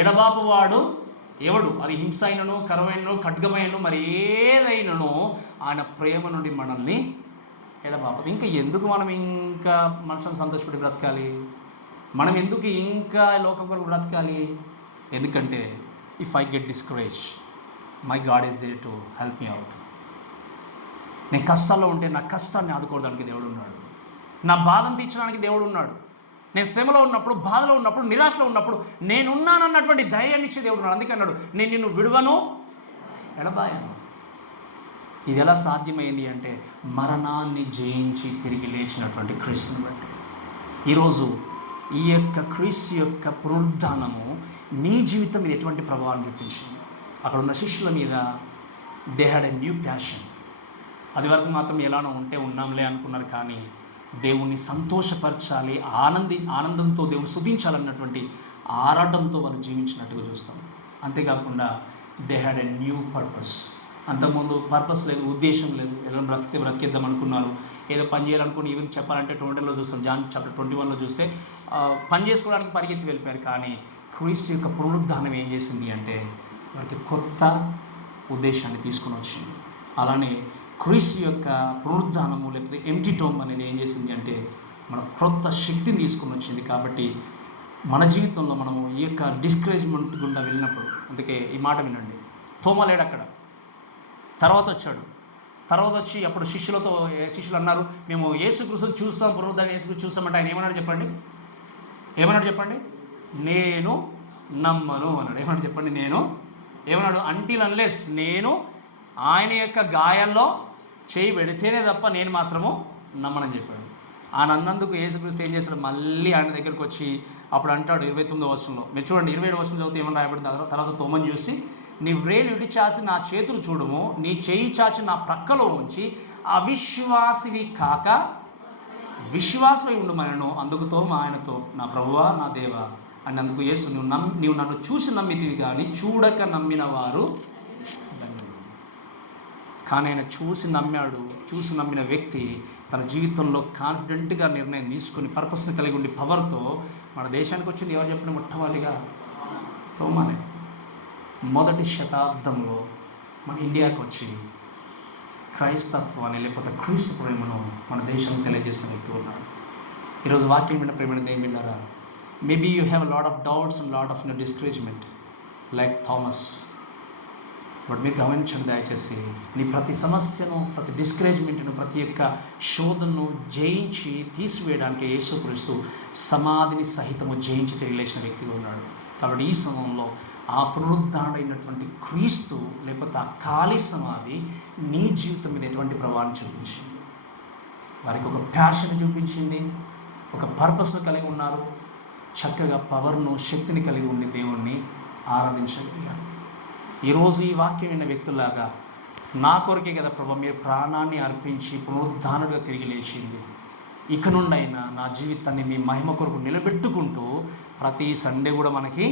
ఎడబాపువాడు ఎవడు? అది హింస అయినను, కరువైనను, ఖడ్గమైనను, మరి ఏదైనాను ఆయన ప్రేమ నుండి మనల్ని ఎడబాపదు. ఇంకా ఎందుకు మనం ఇంకా మనుషులను సంతోషపడి బ్రతకాలి? మనం ఎందుకు ఇంకా లోకం కొరకు బ్రతకాలి? ఎందుకంటే if I get discourage, my God is there to help me out. నేను కష్టాల్లో ఉంటే నా కష్టాన్ని ఆదుకోవడానికి దేవుడు ఉన్నాడు, నా బాధను తీర్చడానికి దేవుడు ఉన్నాడు. నేను శ్రమలో ఉన్నప్పుడు, బాధలో ఉన్నప్పుడు, నిరాశలో ఉన్నప్పుడు నేనున్నానన్నటువంటి ధైర్యాన్ని ఇచ్చే దేవుడు ఉన్నాడు. అందుకే అన్నాడు, నేను నిన్ను విడువను, ఎడబాయను. ఇది ఎలా సాధ్యమైంది అంటే మరణాన్ని జయించి తిరిగి లేచినటువంటి క్రీస్తుని బట్టి. ఈరోజు ఈ యొక్క క్రీస్తు యొక్క పునరుద్ధానము నీ జీవితం మీద ఎటువంటి ప్రభావం చూపించింది? అక్కడ ఉన్న శిష్యుల మీద they had a new passion. అది వరకు మాత్రం ఎలానో ఉంటే ఉన్నాంలే అనుకున్నారు, కానీ దేవుణ్ణి సంతోషపరచాలి, ఆనందంతో దేవుని స్తుతించాలన్నటువంటి ఆరాటంతో వాళ్ళు జీవించినట్టుగా చూస్తాం. అంతేకాకుండా they had a new purpose. అంతకుముందు పర్పస్ లేదు, ఉద్దేశం లేదు, ఏదో బ్రతికేద్దాం అనుకున్నారు, ఏదో పని చేయాలనుకుని. ఈవెన్ చెప్పాలంటే 20లో చూస్తాం, జాన్ చాప్టర్ 21లో చూస్తే పని చేసుకోవడానికి పరిగెత్తి వెళ్ళిపోయారు. కానీ క్రీస్తు యొక్క పునరుద్ధానం ఏం చేసింది అంటే వారికి కొత్త ఉద్దేశాన్ని తీసుకుని వచ్చింది. అలానే క్రీస్తు యొక్క పునరుద్ధానము లేకపోతే ఎంప్టీ టోమ్ అనేది ఏం చేసింది అంటే మన కొత్త శక్తిని తీసుకుని వచ్చింది. కాబట్టి మన జీవితంలో మనము ఈ యొక్క డిస్కరేజ్మెంట్ గుండా వెళ్ళినప్పుడు, అందుకే ఈ మాట వినండి, తోమా లేడు అక్కడ, తర్వాత వచ్చాడు. తర్వాత వచ్చి అప్పుడు శిష్యులు అన్నారు, మేము యేసుక్రీస్తుని చూస్తాం, పునరుద్ధానం యేసుక్రీస్తు చూస్తామంటే ఆయన ఏమన్నాడు చెప్పండి? నేను నమ్మను అన్నాడు. ఏమన్నాడు చెప్పండి? ఏమన్నాడు? అంటిల్ అన్లెస్ నేను ఆయన యొక్క గాయాల్లో చేయి పెడితేనే తప్ప నేను మాత్రము నమ్మనని చెప్పాడు. ఆయన అన్నందుకు యేసుక్రీస్తు ఏం చేశాడు? మళ్ళీ ఆయన దగ్గరికి వచ్చి అప్పుడు అంటాడు 29వ వచనంలో, మీరు చూడండి 27వ వచనం చదివితే ఏమని రాయబడింది? తర్వాత తోమని చూసి, నీ వ్రేలు ఇటు చాచి నా చేతులు చూడము, నీ చేయి చాచి నా ప్రక్కలో ఉంచి అవిశ్వాసివి కాక విశ్వాసమై ఉండమనను. అందుకు తోమ ఆయనతో, నా ప్రభువా నా దేవా అని. అందుకు యేసు, నీవు నన్ను చూసి నమ్మితివి కానీ చూడక నమ్మిన వారు ధన్యులు. కానీ ఆయన చూసి నమ్మిన వ్యక్తి తన జీవితంలో కాన్ఫిడెంట్గా నిర్ణయం తీసుకుని పర్పస్ని కలిగి ఉండి పవర్తో మన దేశానికి వచ్చింది. ఎవరు చెప్పిన? మొట్టమొదటిగా తోమానే. మొదటి శతాబ్దంలో మన ఇండియాకి వచ్చి క్రైస్తత్వాన్ని లేకపోతే క్రీస్తు ప్రేమను మన దేశంలో తెలియజేసిన వ్యక్తి ఉన్నాడు. ఈరోజు వాక్యం విన్న ప్రేమని ఏం విన్నారా? Maybe you have lot of doubts and lot of discouragement like Thomas. But మీరు గమనించండి దయచేసి, నీ ప్రతి సమస్యను, ప్రతి డిస్కరేజ్మెంట్ను, ప్రతి ఒక్క శోధనను జయించి తీసివేయడానికి యేసుక్రీస్తు సమాధిని సహితము జయించి తెలియలేసిన వ్యక్తిగా ఉన్నాడు. కాబట్టి ఈ సమయంలో ఆ పునరుద్ధారుడైనటువంటి క్రీస్తు లేకపోతే ఆ ఖాళీ సమాధి నీ జీవితం మీద ఎటువంటి ప్రభావాన్ని చూపించింది? వారికి ఒక ప్యాషన్ చూపించింది, ఒక పర్పస్ను కలిగి ఉన్నారు, చక్కగా పవర్ను, శక్తిని కలిగి ఉండి దేవుణ్ణి ఆరాధించగలిగారు. ఈరోజు ఈ వాక్యం విన్న వ్యక్తులాగా నా కొరకే కదా ప్రభా మీరు ప్రాణాన్ని అర్పించి పునరుద్ధానుడిగా తిరిగి లేచింది, ఇక నుండైనా నా జీవితాన్ని మీ మహిమ కొరకు నిలబెట్టుకుంటూ, ప్రతి సండే కూడా మనకి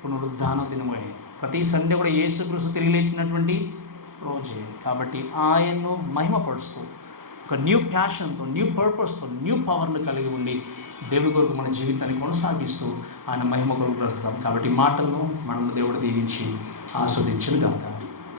పునరుద్ధాన దినమే, ప్రతి సండే కూడా యేసుక్రీస్తు తిరిగి లేచినటువంటి రోజే. కాబట్టి ఆయన్ను మహిమపరుస్తూ ఒక న్యూ ప్యాషన్తో, న్యూ పర్పస్తో, న్యూ పవర్ను కలిగి ఉండి దేవుడి కొరకు మన జీవితాన్ని కొనసాగిస్తూ ఆయన మహిమ కొరకు బ్రతుకుతాం. కాబట్టి మాటలను మనం దేవుడు దీవించి ఆస్వాదించును గాక.